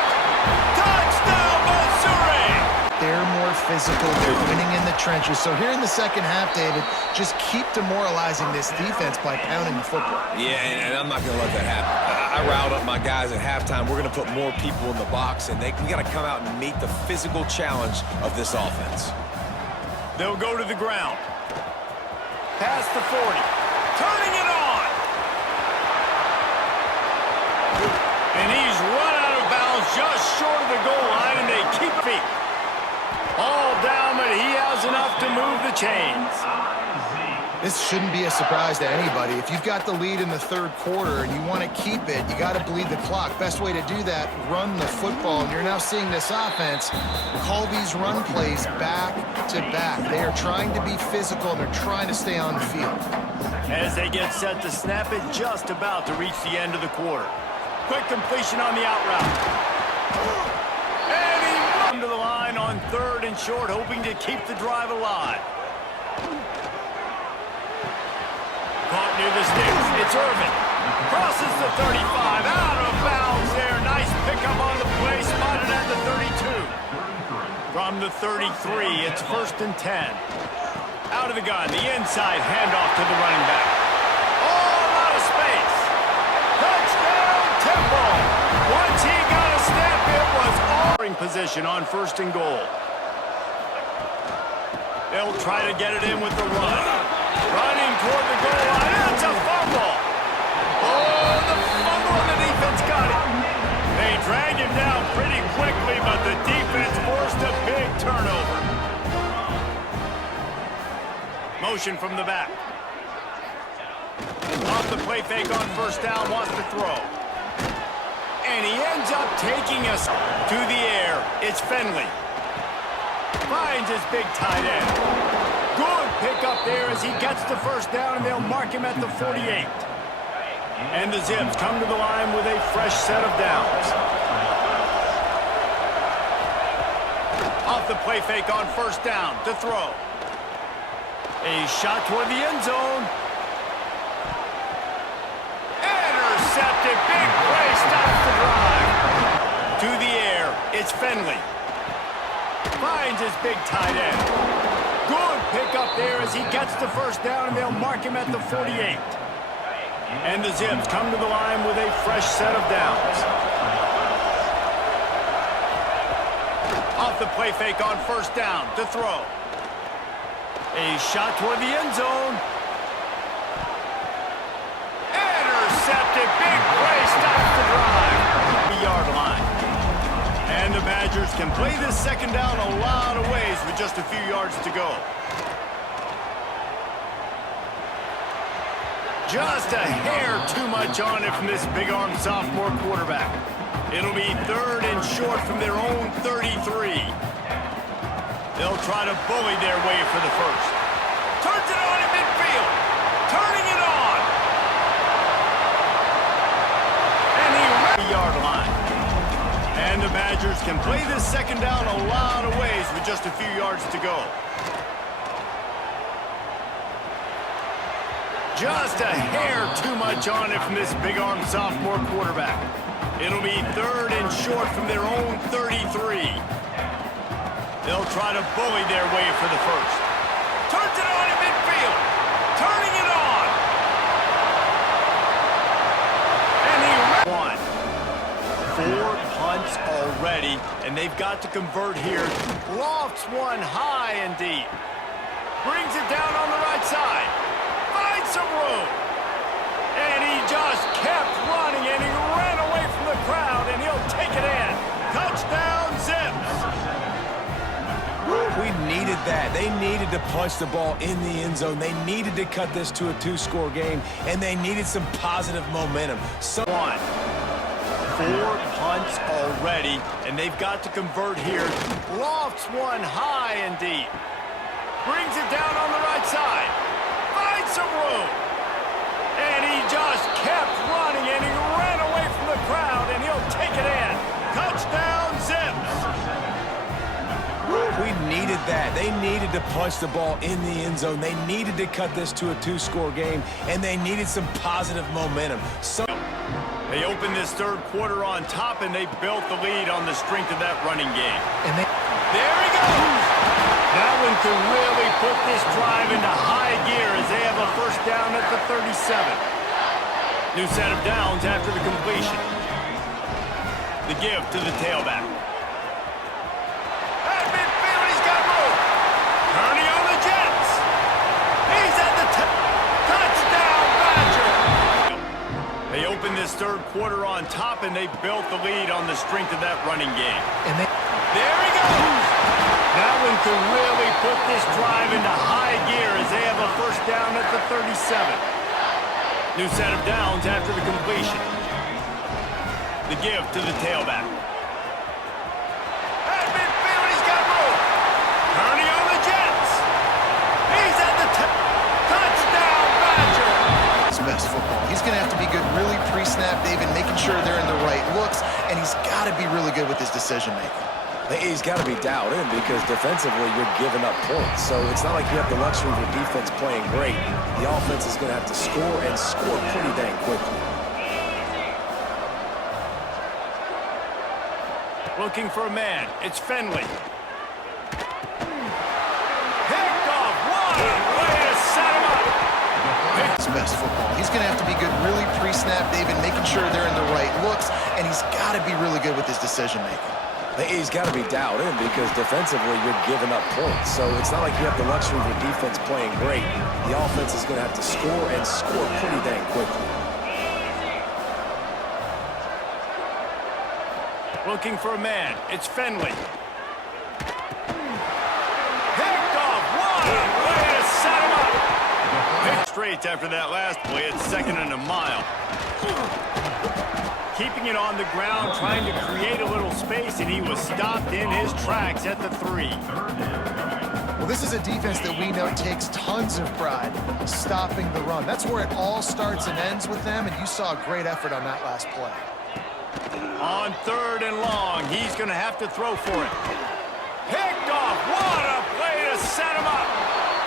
Touchdown, Missouri! They're more physical. They're winning in the trenches. So here in the 2nd half, David, just keep demoralizing this defense by pounding the football. Yeah, and I'm not going to let that happen. I riled up my guys at halftime. We're going to put more people in the box, and we got to come out and meet the physical challenge of this offense. They'll go to the ground. Past the 40. Turning it on. And he's run out of bounds just short of the goal line, and they keep feet. All down, but he has enough to move the chains. This shouldn't be a surprise to anybody. If you've got the lead in the 3rd quarter and you want to keep it, you got to bleed the clock. Best way to do that, run the football. And you're now seeing this offense call these run plays back to back. They are trying to be physical, and they're trying to stay on the field. As they get set to snap it, just about to reach the end of the quarter. Quick completion on the out route. And he runs to the line on 3rd and short, hoping to keep the drive alive. Caught near the sticks. It's Irvin. Crosses the 35. Out of bounds there. Nice pickup on the play. Spotted at the 32. From the 33, it's 1st and 10. Out of the gun, the inside handoff to the running back. All out of space. Touchdown, Temple. Once he got a snap, it was all in position on 1st and goal. They'll try to get it in with the run. Running toward the goal line. It's a fumble. Oh, the fumble, and the defense got it. They dragged him down pretty quickly, but the defense forced a big turnover. Motion from the back. Off the play fake on 1st down, wants to throw. And he ends up taking us to the air. It's Finley. Finds his big tight end. Good pickup there as he gets the 1st down, and they'll mark him at the 48. And the Zips come to the line with a fresh set of downs. Off the play fake on 1st down to throw. A shot toward the end zone. Intercepted. Big play. Stops the drive. To the air. It's Finley. Finds his big tight end. Good pickup there as he gets the 1st down, and they'll mark him at the 48. And the Zips come to the line with a fresh set of downs. Off the play fake on 1st down to throw. A shot toward the end zone. Intercepted. Big play. Stops the drive. The yard line. And the Badgers can play this 2nd down a lot of ways with just a few yards to go. Just a hair too much on it from this big-armed sophomore quarterback. It'll be 3rd and short from their own 33. They'll try to bully their way for the 1st. Turns it on in midfield. Turning it on. And he ran the yard line. And the Badgers can play this 2nd down a lot of ways with just a few yards to go. Just a hair too much on it from this big-armed sophomore quarterback. It'll be 3rd and short from their own 33. They'll try to bully their way for the 1st. Turns it on in midfield. Turning it on. And he ran one. 4 punts already, and they've got to convert here. Lofts one high and deep. Brings it down on the right side. Finds some room. And he just kept running, and he ran away from the crowd, and he'll take it in. Touchdown, Zips. We needed that. They needed to punch the ball in the end zone. They needed to cut this to a 2-score game, and they needed some positive momentum. So 4 punts already, and they've got to convert here. Lofts one high and deep. Brings it down on the right side. Finds some room. And he just kept running, and he ran away from the crowd, and he'll take it in. Touchdown, Zips. We needed that. They needed to punch the ball in the end zone. They needed to cut this to a 2-score game, and they needed some positive momentum. So they opened this 3rd quarter on top, and they built the lead on the strength of that running game. And There he goes. That one could really put this drive into high gear as they have a 1st down at the 37. New set of downs after the completion. The give to the tailback. At midfield, he's got room. Turning on the Jets. He's at the touchdown, Badger. They opened this 3rd quarter on top, and they built the lead on the strength of that running game. And There he goes. That one could really put this drive into high gear as they have a 1st down at the 37. New set of downs after the completion. The give to the tailback. At midfield, he's got room. Turning on the Jets. He's at the touchdown, Badger. his best football. He's going to have to be good really pre-snap, David, making sure they're in the right looks, and he's got to be really good with his decision-making. He's got to be dialed in because defensively you're giving up points. So it's not like you have the luxury of your defense playing great. The offense is going to have to score and score pretty dang quickly. Looking for a man. It's Finley. best football. He's going to have to be good really pre-snap, David, making sure they're in the right looks, and he's got to be really good with his decision-making. He's got to be dialed in because defensively you're giving up points. So it's not like you have the luxury of your defense playing great. The offense is going to have to score and score pretty dang quickly. Looking for a man. It's Finley. Picked off. What a way to set him up. Picked straight after that last play. It's 2nd and a mile. Keeping it on the ground, trying to create a little space, and he was stopped in his tracks at the 3. Well, this is a defense that we know takes tons of pride stopping the run. That's where it all starts and ends with them, and you saw a great effort on that last play. On 3rd and long, he's going to have to throw for it. Picked off. What a play to set him up.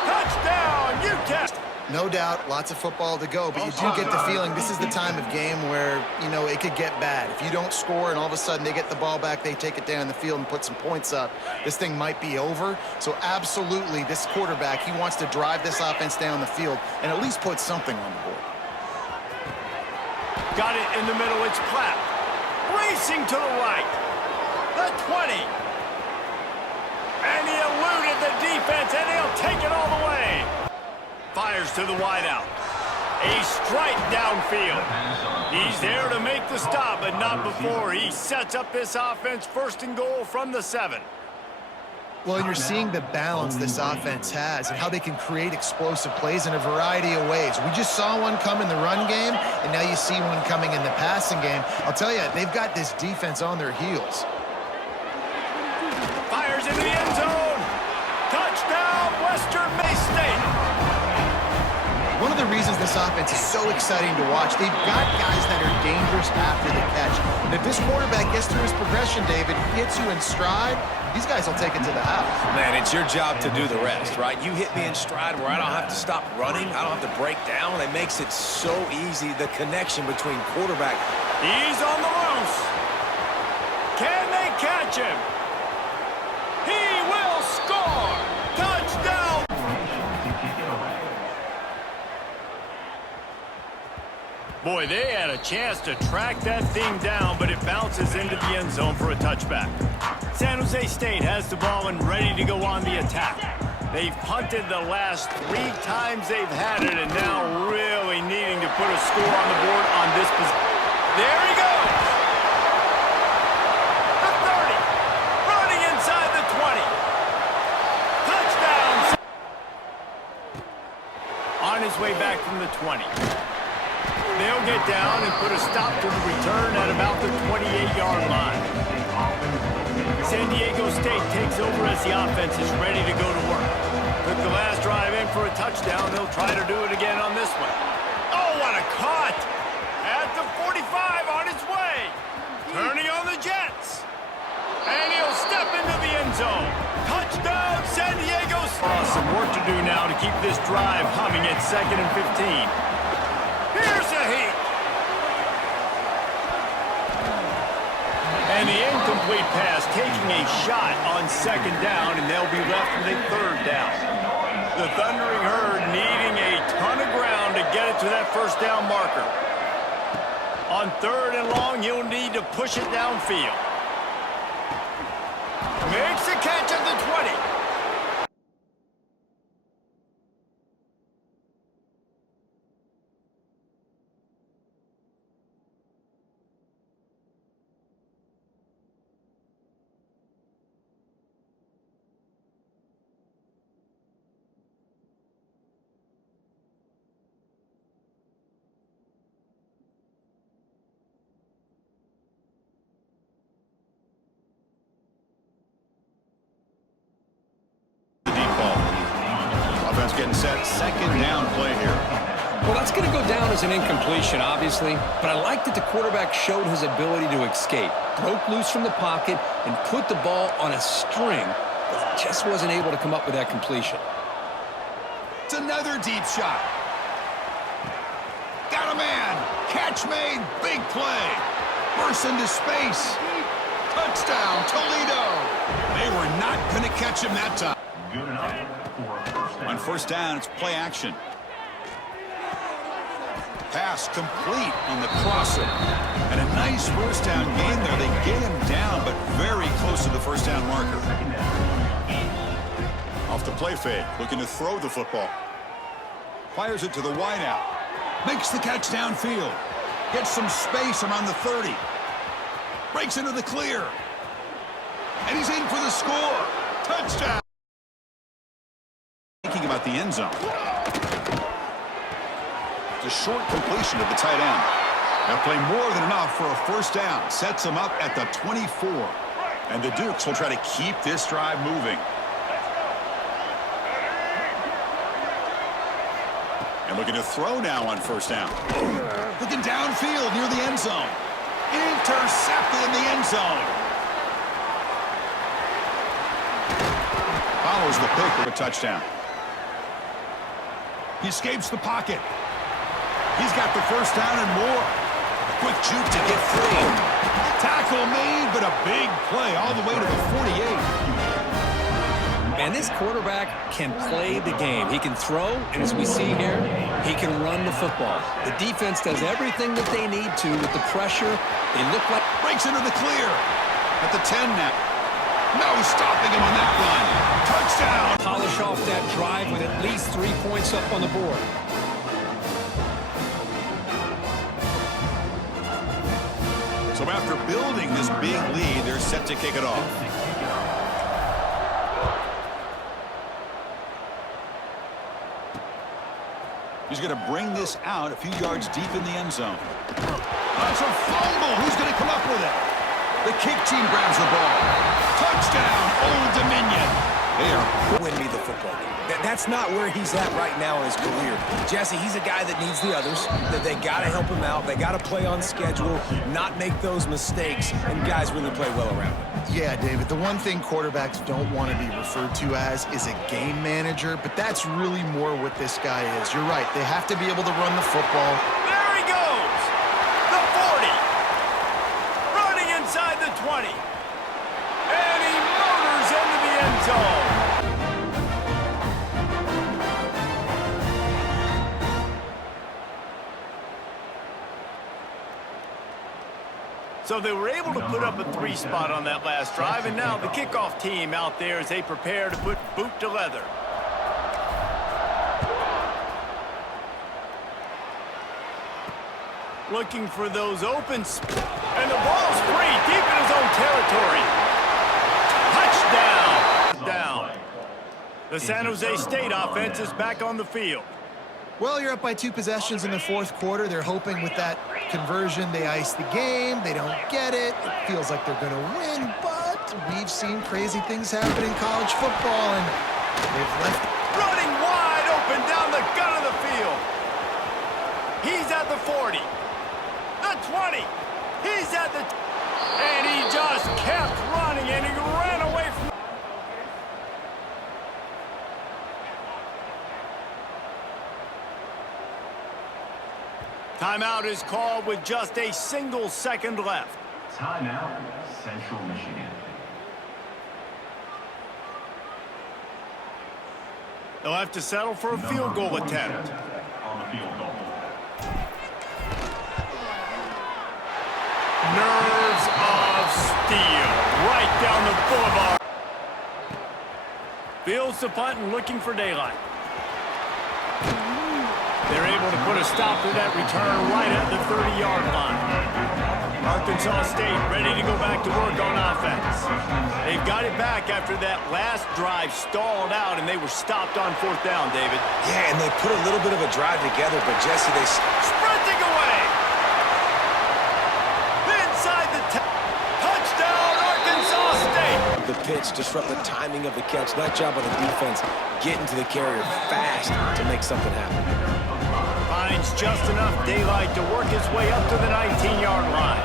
Touchdown, UTEP. No doubt, lots of football to go, but you do get the feeling this is the time of game where, you know, it could get bad. If you don't score and all of a sudden they get the ball back, they take it down the field and put some points up, this thing might be over. So absolutely, this quarterback, he wants to drive this offense down the field and at least put something on the board. Got it in the middle, it's Platt. Racing to the right. The 20. And he eluded the defense, and he'll take it all the way. Fires to the wideout. A strike downfield. He's there to make the stop, but not before he sets up this offense 1st and goal from the 7. Well, and you're seeing the balance this offense has and how they can create explosive plays in a variety of ways. We just saw one come in the run game, and now you see one coming in the passing game. I'll tell you, they've got this defense on their heels. Fires into the end zone. Touchdown, Western May State. One of the reasons this offense is so exciting to watch, they've got guys that are dangerous after the catch. And if this quarterback gets through his progression, David, gets you in stride, these guys will take it to the house. Man, it's your job to do the rest, right? You hit me in stride where I don't have to stop running. I don't have to break down. It makes it so easy, the connection between quarterback. He's on the loose. Can they catch him? He will score. Touchdown. Boy, they had a chance to track that thing down, but it bounces into the end zone for a touchback. San Jose State has the ball and ready to go on the attack. They've punted the last 3 times they've had it, and now really needing to put a score on the board on this position. There he goes! The 30, running inside the 20. Touchdown! On his way back from the 20. They'll get down and put a stop to the return at about the 28-yard line. San Diego State takes over as the offense is ready to go to work. Took the last drive in for a touchdown. They'll try to do it again on this one. Oh, what a cut! At the 45 on his way. Turning on the Jets. And he'll step into the end zone. Touchdown, San Diego State. Some work to do now to keep this drive humming at 2nd and 15. Here's a heat. And the incomplete pass taking a shot on 2nd down, and they'll be left with a 3rd down. The Thundering Herd needing a ton of ground to get it to that 1st down marker. On 3rd and long, he'll need to push it downfield. Makes the catch at the 20. Getting set, 2nd down play here. Well, that's going to go down as an incompletion, obviously, but I like that the quarterback showed his ability to escape, broke loose from the pocket, and put the ball on a string, but just wasn't able to come up with that completion. It's another deep shot. Got a man. Catch made. Big play. Burst into space. Touchdown, Toledo. They were not going to catch him that time. Good enough. On 1st down, it's play action. Pass complete on the crosser. And a nice first down gain there. They get him down, but very close to the first down marker. Off the play fake, looking to throw the football. Fires it to the wideout. Makes the catch downfield. Gets some space around the 30. Breaks into the clear. And he's in for the score. Touchdown. Thinking about the end zone. It's a short completion to the tight end. That play more than enough for a first down. Sets them up at the 24. And the Dukes will try to keep this drive moving. And looking to throw now on first down. Looking downfield near the end zone. Intercepted in the end zone. Follows the pick for a touchdown. He escapes the pocket. He's got the first down and more. A quick juke to get free. Tackle made, but a big play all the way to the 48. And this quarterback can play the game. He can throw, and as we see here, he can run the football. The defense does everything that they need to with the pressure. They look like... Breaks into the clear. At the 10 now. No stopping him on that run. Touchdown. Polish off that drive with at least 3 points up on the board. So after building this big lead, they're set to kick it off. He's going to bring this out a few yards deep in the end zone. That's a fumble. Who's going to come up with it? The kick team grabs the ball. Touchdown, Old Dominion. There. Win me the football game. That's not where he's at right now in his career. Jesse, he's a guy that needs the others, that they got to help him out. They got to play on schedule, not make those mistakes, and guys really play well around him. Yeah, David, the one thing quarterbacks don't want to be referred to as is a game manager, but that's really more what this guy is. You're right. They have to be able to run the football. There he goes. The 40. Running inside the 20. And he motors into the end zone. So they were able to put up a 3 spot on that last drive, and now the kickoff team out there as they prepare to put boot to leather. Looking for those opens, and the ball's free deep in his own territory. Touchdown! Down. The San Jose State offense is back on the field. Well, you're up by 2 possessions in the fourth quarter. They're hoping with that conversion they ice the game. They don't get it. It feels like they're going to win, but we've seen crazy things happen in college football, and they've left. Running wide open down the gut of the field. He's at the 40. The 20. He's at the... And he just kept running, and he ran away from... Timeout is called with just a single second left. Timeout, Central Michigan. They'll have to settle for a field goal attempt. On the field goal. Nerves of steel right down the boulevard. Fields the punt and looking for daylight. They're able to put a stop to that return right at the 30-yard line. Arkansas State ready to go back to work on offense. They've got it back after that last drive stalled out, and they were stopped on 4th down, David. Yeah, and they put a little bit of a drive together, but Jesse, they... Sprinting away! Inside the... Touchdown, Arkansas State! The pitch, disrupt the timing of the catch. That job on the defense, getting to the carrier fast to make something happen. Finds just enough daylight to work his way up to the 19-yard line.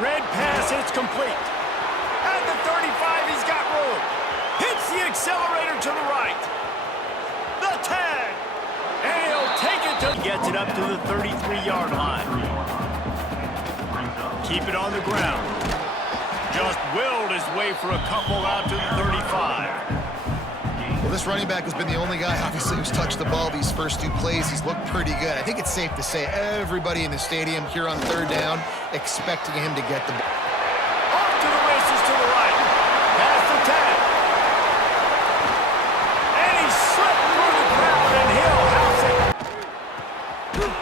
Red pass, it's complete. At the 35, he's got room. Hits the accelerator to the right. The 10. And he'll take it to... Gets it up to the 33-yard line. Keep it on the ground. Just willed his way for a couple out to the 30 this running back has been the only guy, obviously, who's touched the ball these first 2 plays. He's looked pretty good. I think it's safe to say everybody in the stadium here on 3rd down expecting him to get the ball. Off to the races to the right. Past the 10. And he slipped through the crowd, and he'll house it.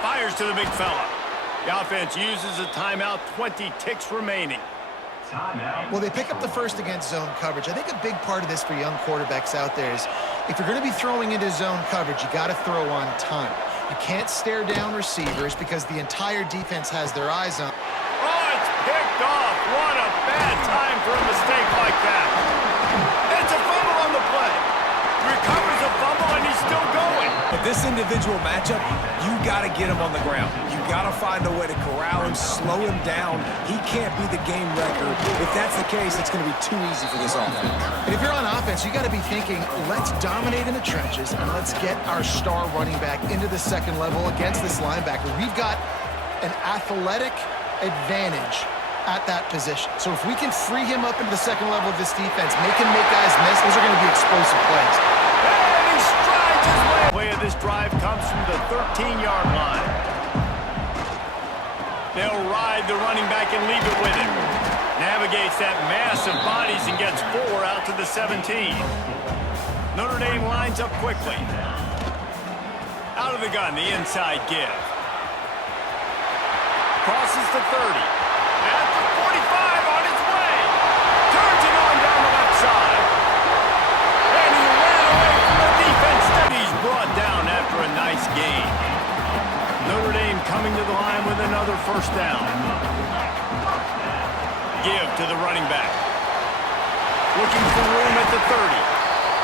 Fires to the big fella. The offense uses a timeout, 20 ticks remaining. Well, they pick up the first against zone coverage. I think a big part of this for young quarterbacks out there is if you're going to be throwing into zone coverage, you got to throw on time. You can't stare down receivers because the entire defense has their eyes on. Oh, it's picked off. What a bad time for a mistake like that. It's a fumble on the play. Recovers the fumble, and he's still going. But this individual matchup, you got to get him on the ground. You got to find a way to corral him, slow him down. He can't be the game wrecker. If that's the case, it's going to be too easy for this offense. And if you're on offense, you got to be thinking, let's dominate in the trenches and let's get our star running back into the 2nd level against this linebacker. We've got an athletic advantage at that position. So if we can free him up into the 2nd level of this defense, make him make guys miss, those are going to be explosive plays. And he strides his way. Play of this drive comes from the 13-yard line. They'll ride the running back and leave it with him. Navigates that mass of bodies and gets 4 out to the 17. Notre Dame lines up quickly. Out of the gun, the inside give. Crosses the 30. At the 45 on his way. Turns it on down the left side. And he ran away from the defense. He's brought down after a nice gain. Notre Dame coming to the line with another 1st down. Give to the running back. Looking for room at the 30.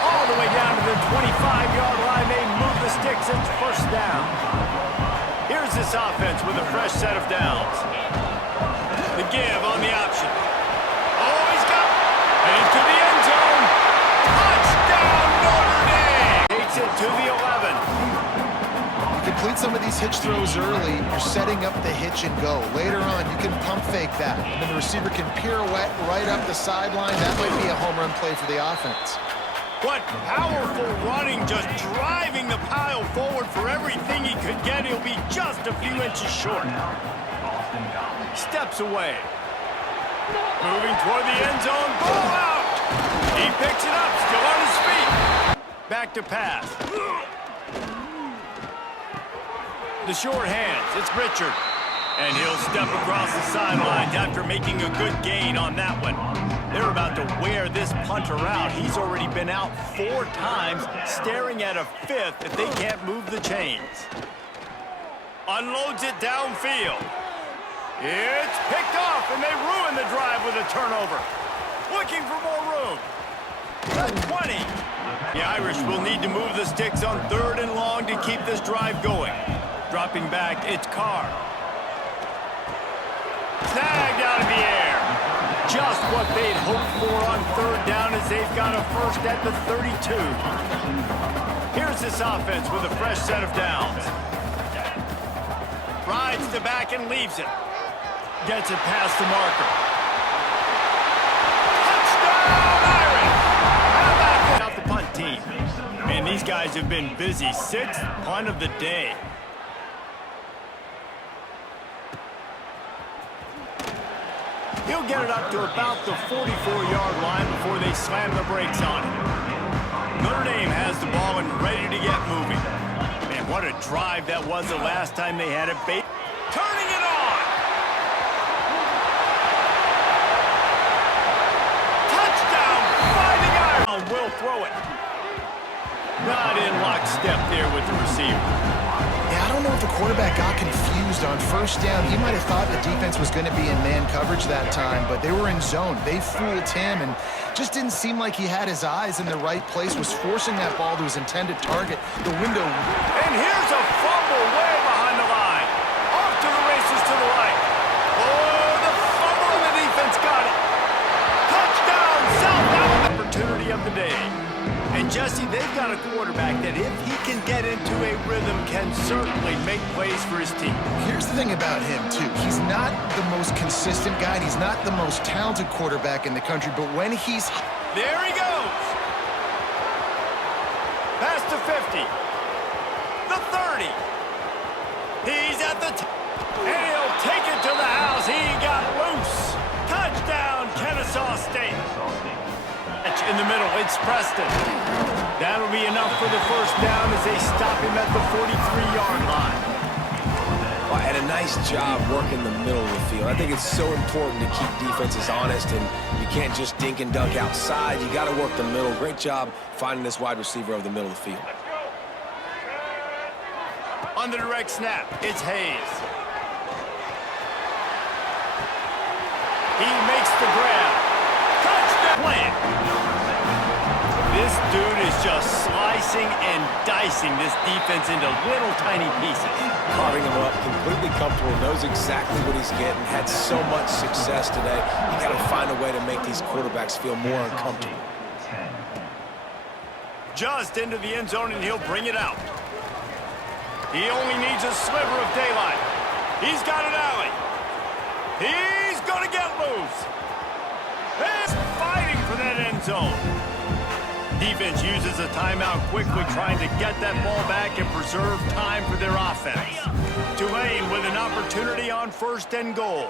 All the way down to the 25-yard line. They move the sticks. It's 1st down. Here's this offense with a fresh set of downs. The give on the option. Oh, he's got into the end zone. Touchdown, Notre Dame. Takes it to the 11. Complete some of these hitch throws early, you're setting up the hitch and go. Later on, you can pump fake that. And then the receiver can pirouette right up the sideline. That might be a home run play for the offense. What powerful running, just driving the pile forward for everything he could get. He'll be just a few inches short. Steps away. Moving toward the end zone. Ball out. He picks it up, still on his feet. Back to pass. The short hands, it's Richard. And he'll step across the sidelines after making a good gain on that one. They're about to wear this punter out. He's already been out 4 times, staring at a 5th if they can't move the chains. Unloads it downfield. It's picked off, and they ruin the drive with a turnover. Looking for more room. The 20. The Irish will need to move the sticks on 3rd and long to keep this drive going. Dropping back, it's Carr. Snagged out of the air. Just what they'd hoped for on 3rd down as they've got a 1st at the 32. Here's this offense with a fresh set of downs. Rides the back and leaves it. Gets it past the marker. Touchdown, Irish! How about out the punt team? Man, these guys have been busy. 6th punt of the day. He'll get it up to about the 44-yard line before they slam the brakes on it. Notre Dame has the ball and ready to get moving. Man, what a drive that was the last time they had it. Turning it on! Touchdown! Finding Ireland will throw it. Not in lockstep there with the receiver. Yeah, I don't know if the quarterback got confused on 1st down. He might have thought the defense was going to be in man coverage that time, but they were in zone. They fooled him and just didn't seem like he had his eyes in the right place, was forcing that ball to his intended target. The window. And here's a fumble way behind the line. Off to the races to the right. Oh, the fumble and the defense got it. Touchdown, South Alabama. Opportunity of the day. And Jesse, they've got a quarterback that if he can get into a rhythm can certainly make plays for his team. Here's the thing about him, too. He's not the most consistent guy, and he's not the most talented quarterback in the country, but when he's... There he goes. The 30. He's at the and he'll take it to the house. He got loose. Touchdown, Kennesaw State. In the middle, it's Preston. That'll be enough for the first down as they stop him at the 43-yard line. Well, and a nice job working the middle of the field. I think it's so important to keep defenses honest, and you can't just dink and dunk outside. You got to work the middle. Great job finding this wide receiver over the middle of the field. On the direct snap, it's Hayes. He makes the grab. Touchdown! Plant. This dude is just slicing and dicing this defense into little tiny pieces. Carving him up, completely comfortable, knows exactly what he's getting, had so much success today. You got to find a way to make these quarterbacks feel more uncomfortable. Just into the end zone, and he'll bring it out. He only needs a sliver of daylight. He's got an alley. He's going to get loose. He's fighting for that end zone. Defense uses a timeout quickly, trying to get that ball back and preserve time for their offense. Tulane with an opportunity on 1st and goal.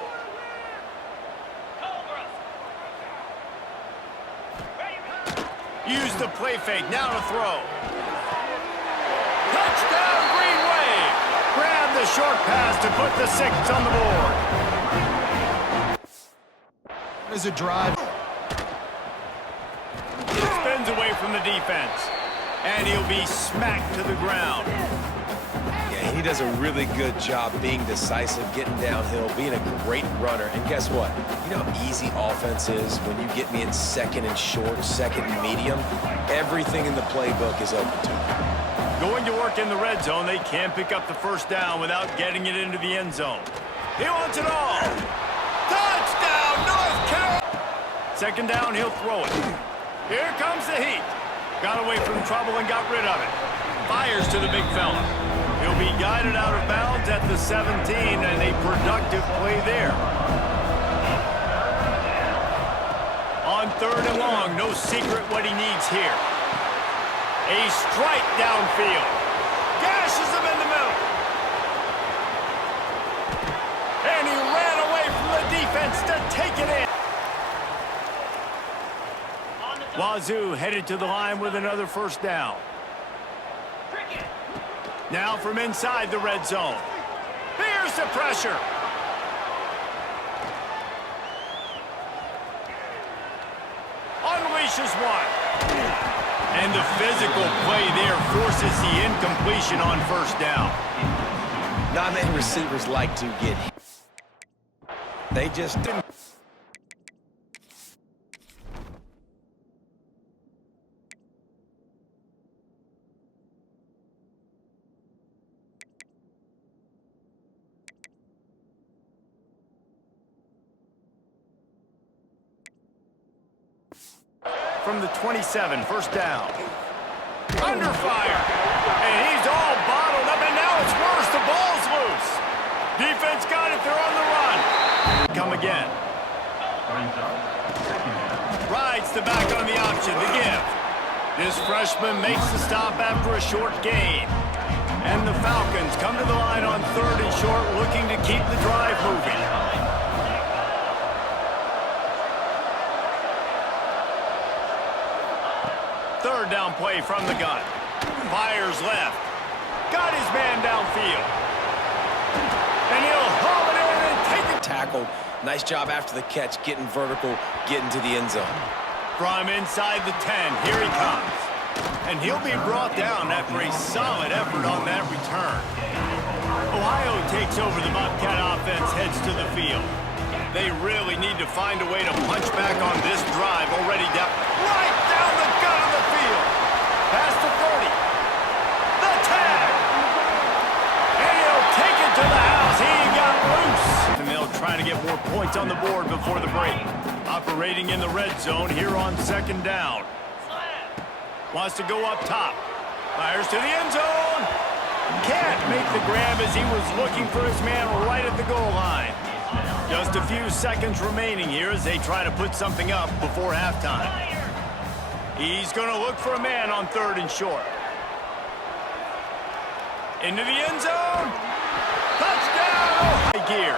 Use the play fake, now to throw. Touchdown, Green Wave! Grab the short pass to put the 6 on the board. There's a drive. Spins away from the defense. And he'll be smacked to the ground. Yeah, he does a really good job being decisive, getting downhill, being a great runner. And guess what? You know how easy offense is when you get me in 2nd and short, 2nd and medium? Everything in the playbook is open to him. Going to work in the red zone, they can't pick up the first down without getting it into the end zone. He wants it all. Touchdown, North Carolina! 2nd down, he'll throw it. Here comes the heat. Got away from trouble and got rid of it. Fires to the big fella. He'll be guided out of bounds at the 17, and a productive play there. On 3rd and long, no secret what he needs here. A strike downfield. Gashes him in the middle. And he ran away from the defense to take it in. Wazoo headed to the line with another first down. Now from inside the red zone. Here's the pressure. Unleashes one. And the physical play there forces the incompletion on 1st down. Not many receivers like to get hit. They just didn't. From the 27, 1st down. Under fire. And he's all bottled up, and now it's worse. The ball's loose. Defense got it. They're on the run. Come again. Rides the back on the option. The give. This freshman makes the stop after a short gain. And the Falcons come to the line on 3rd and short, looking to keep the drive moving. Third down play from the gun. Fires left. Got his man downfield. And he'll haul it in and take it. Tackle. Nice job after the catch, getting vertical, getting to the end zone. From inside the 10, here he comes. And he'll be brought down after a solid effort on that return. Ohio takes over. The Bobcat offense heads to the field. They really need to find a way to punch back on this drive already down. Right down the gut of the field. Past the 30. The tag. And he'll take it to the house. He got loose. And they'll try to get more points on the board before the break. Operating in the red zone here on 2nd down. Wants to go up top. Fires to the end zone. Can't make the grab as he was looking for his man right at the goal line. Just a few seconds remaining here as they try to put something up before halftime. He's going to look for a man on 3rd and short. Into the end zone. Touchdown! Oh, high gear.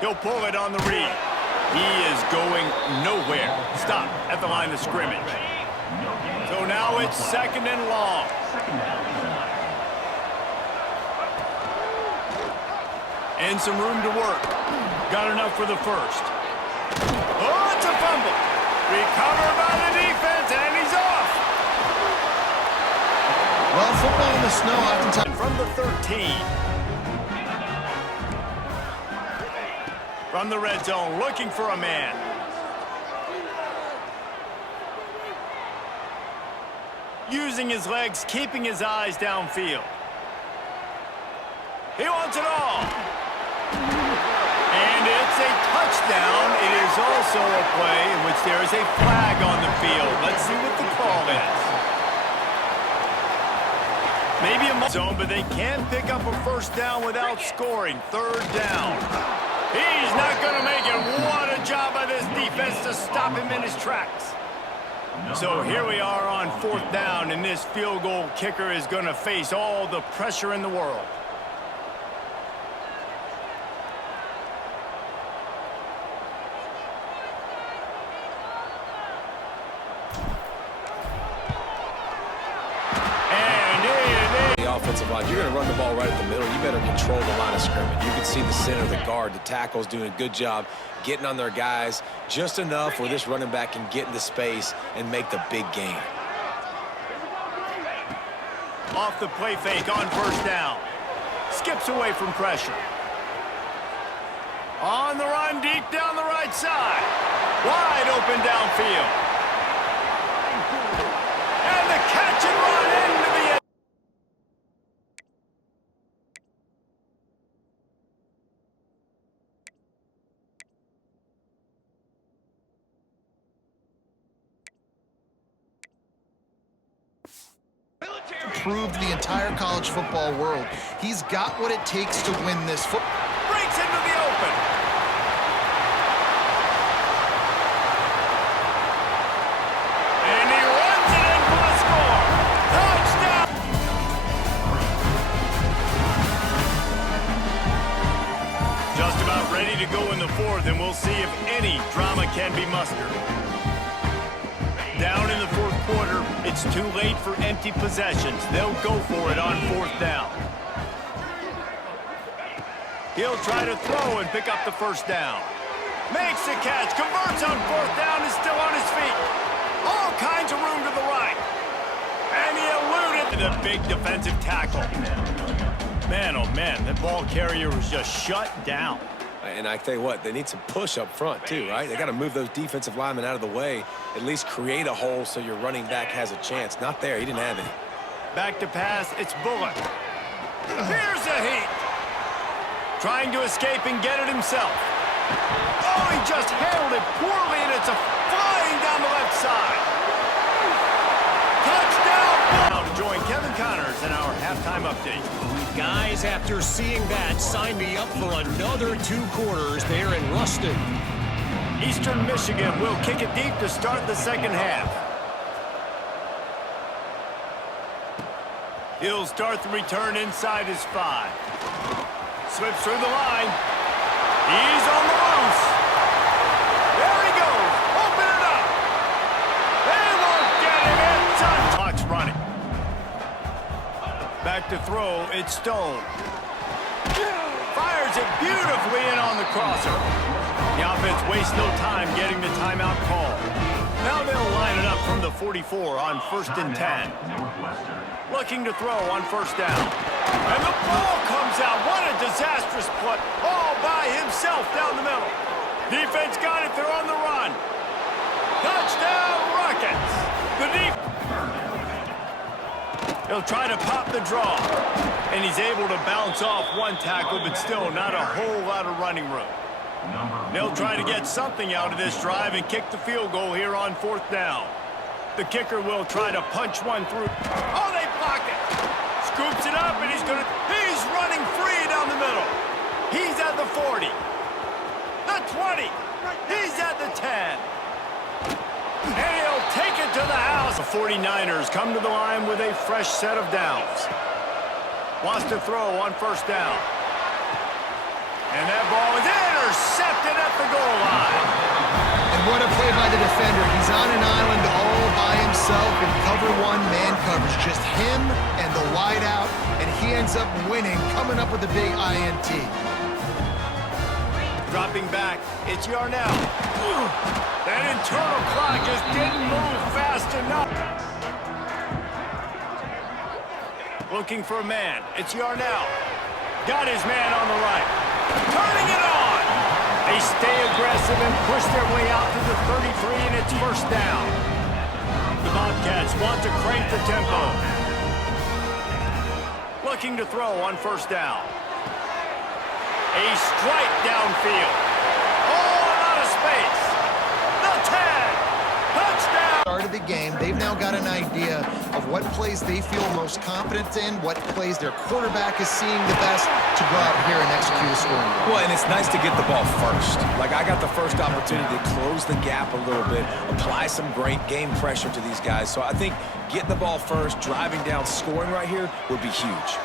He'll pull it on the read. He is going nowhere. Stop at the line of scrimmage. So now it's 2nd and long. And some room to work. Got enough for the first. Oh, it's a fumble. Recovered by the defense, and he's off. Well, football in the snow oftentimes. From the 13. From the red zone, looking for a man. Using his legs, keeping his eyes downfield. He wants it all. And it's a touchdown. It is also a play in which there is a flag on the field. Let's see what the call is. Maybe a zone, but they can pick up a first down without scoring. 3rd down. He's not going to make it. What a job by this defense to stop him in his tracks. So here we are on 4th down, and this field goal kicker is going to face all the pressure in the world. Offensive line, you're going to run the ball right at the middle. You better control the line of scrimmage. You can see the center, the guard, the tackles doing a good job getting on their guys just enough where this running back can get into space and make the big gain. Off the play fake on 1st down. Skips away from pressure. On the run deep down the right side. Wide open downfield. And the catch and run into the end. Proved the entire college football world. He's got what it takes to win this football. Breaks into the open. And he runs it in for the score. Touchdown! Just about ready to go in the 4th, and we'll see if any drama can be mustered. Down in the 4th quarter, it's too late for empty possessions. They'll go for it on 4th down. He'll try to throw and pick up the first down. Makes the catch, converts on 4th down, is still on his feet. All kinds of room to the right. And he eluded the big defensive tackle. Man, oh man, that ball carrier was just shut down. And I tell you what, they need some push up front too, right? They got to move those defensive linemen out of the way, at least create a hole so your running back has a chance. Not there, he didn't have any. Back to pass, it's Bullock. Here's a heat. Trying to escape and get it himself. Oh, he just handled it poorly, and it's a flying down the left side. Touchdown! Now to join Kevin Connors in our halftime update. Guys, after seeing that, sign me up for another 2 quarters there in Ruston. Eastern Michigan will kick it deep to start the 2nd half. He'll start the return inside his 5. Slips through the line. He's on the loose. There he goes. Open it up. They won't get him in time. Clock's running. Back to throw, it's Stone. Fires it beautifully in on the crosser. The offense wastes no time getting the timeout call. Now they'll line it up from the 44 on 1st and 10. Looking to throw on 1st down. And the ball comes out. What a disastrous play. All by himself down the middle. Defense got it. They're on the run. Touchdown, Rockets. The defense. He'll try to pop the draw. And he's able to bounce off one tackle, but still not a whole lot of running room. They'll try to get something out of this drive and kick the field goal here on 4th down. The kicker will try to punch one through. Oh, they block it. Scoops it up, and he's running free down the middle. He's at the 40. The 20. He's at the 10. And he'll take it to the house. The 49ers come to the line with a fresh set of downs. Wants to throw on first down. And that ball is intercepted at the goal line. And what a play by the defender. He's on an island all by himself in cover one man coverage. Just him and the wide out, and he ends up winning, coming up with a big INT. Dropping back, it's Yarnell. That internal clock just didn't move fast enough. Looking for a man, it's Yarnell. Got his man on the right. Turning it on. They stay aggressive and push their way out to the 33, and it's first down. The Bobcats want to crank the tempo. Looking to throw on first down. A strike downfield. Oh, out of space. The 10. Touchdown. Start of the game, they've now got an idea of what plays they feel most confident in, what plays their quarterback is seeing the best to go out here and execute a scoring. Well, and it's nice to get the ball first. Like, I got the first opportunity to close the gap a little bit, apply some great game pressure to these guys. So I think getting the ball first, driving down, scoring right here would be huge.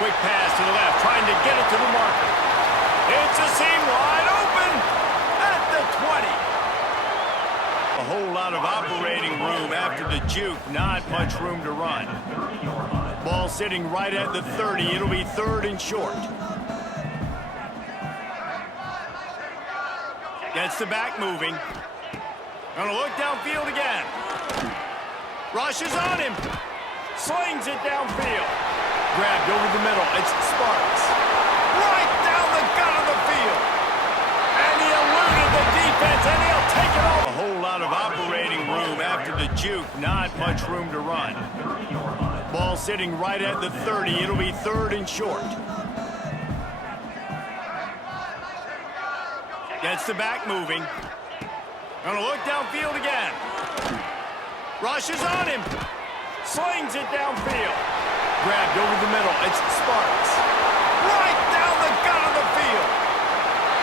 Quick pass to the left, trying to get it to the marker. It's a seam wide open at the 20. A whole lot of operating room after the juke, not much room to run. Ball sitting right at the 30. It'll be third and short. Gets the back moving. Gonna look downfield again. Rushes on him. Slings it downfield. Grabbed over the middle. It's Sparks. Right down the gut of the field. And he eluded the defense, and he'll take it off. A whole lot of operating room after the juke. Not much room to run. Ball sitting right at the 30. It'll be third and short. Gets the back moving. Gonna look downfield again. Rushes on him. Slings it downfield. Grabbed over the middle. It's Sparks. Right down the gut of the field.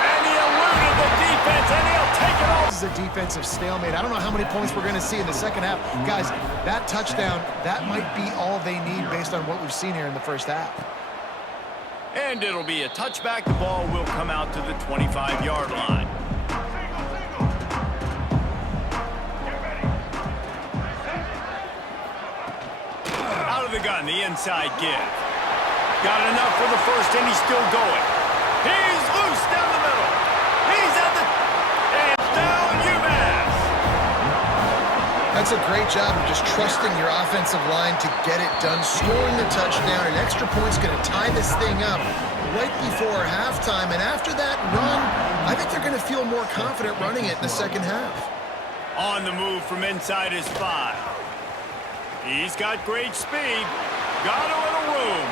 And he eluded the defense, and he'll take it off. This is a defensive stalemate. I don't know how many points we're going to see in the second half. Guys, that touchdown, that might be all they need based on what we've seen here in the first half. And it'll be a touchback. The ball will come out to the 25-yard line. Out of the gun, the inside give. Got enough for the first, and he's still going. He's loose down the middle. He's at the... And down UMass. That's a great job of just trusting your offensive line to get it done, scoring the touchdown. An extra point's going to tie this thing up right before halftime. And after that run, I think they're going to feel more confident running it in the second half. On the move from inside his 5. He's got great speed. Got a little room.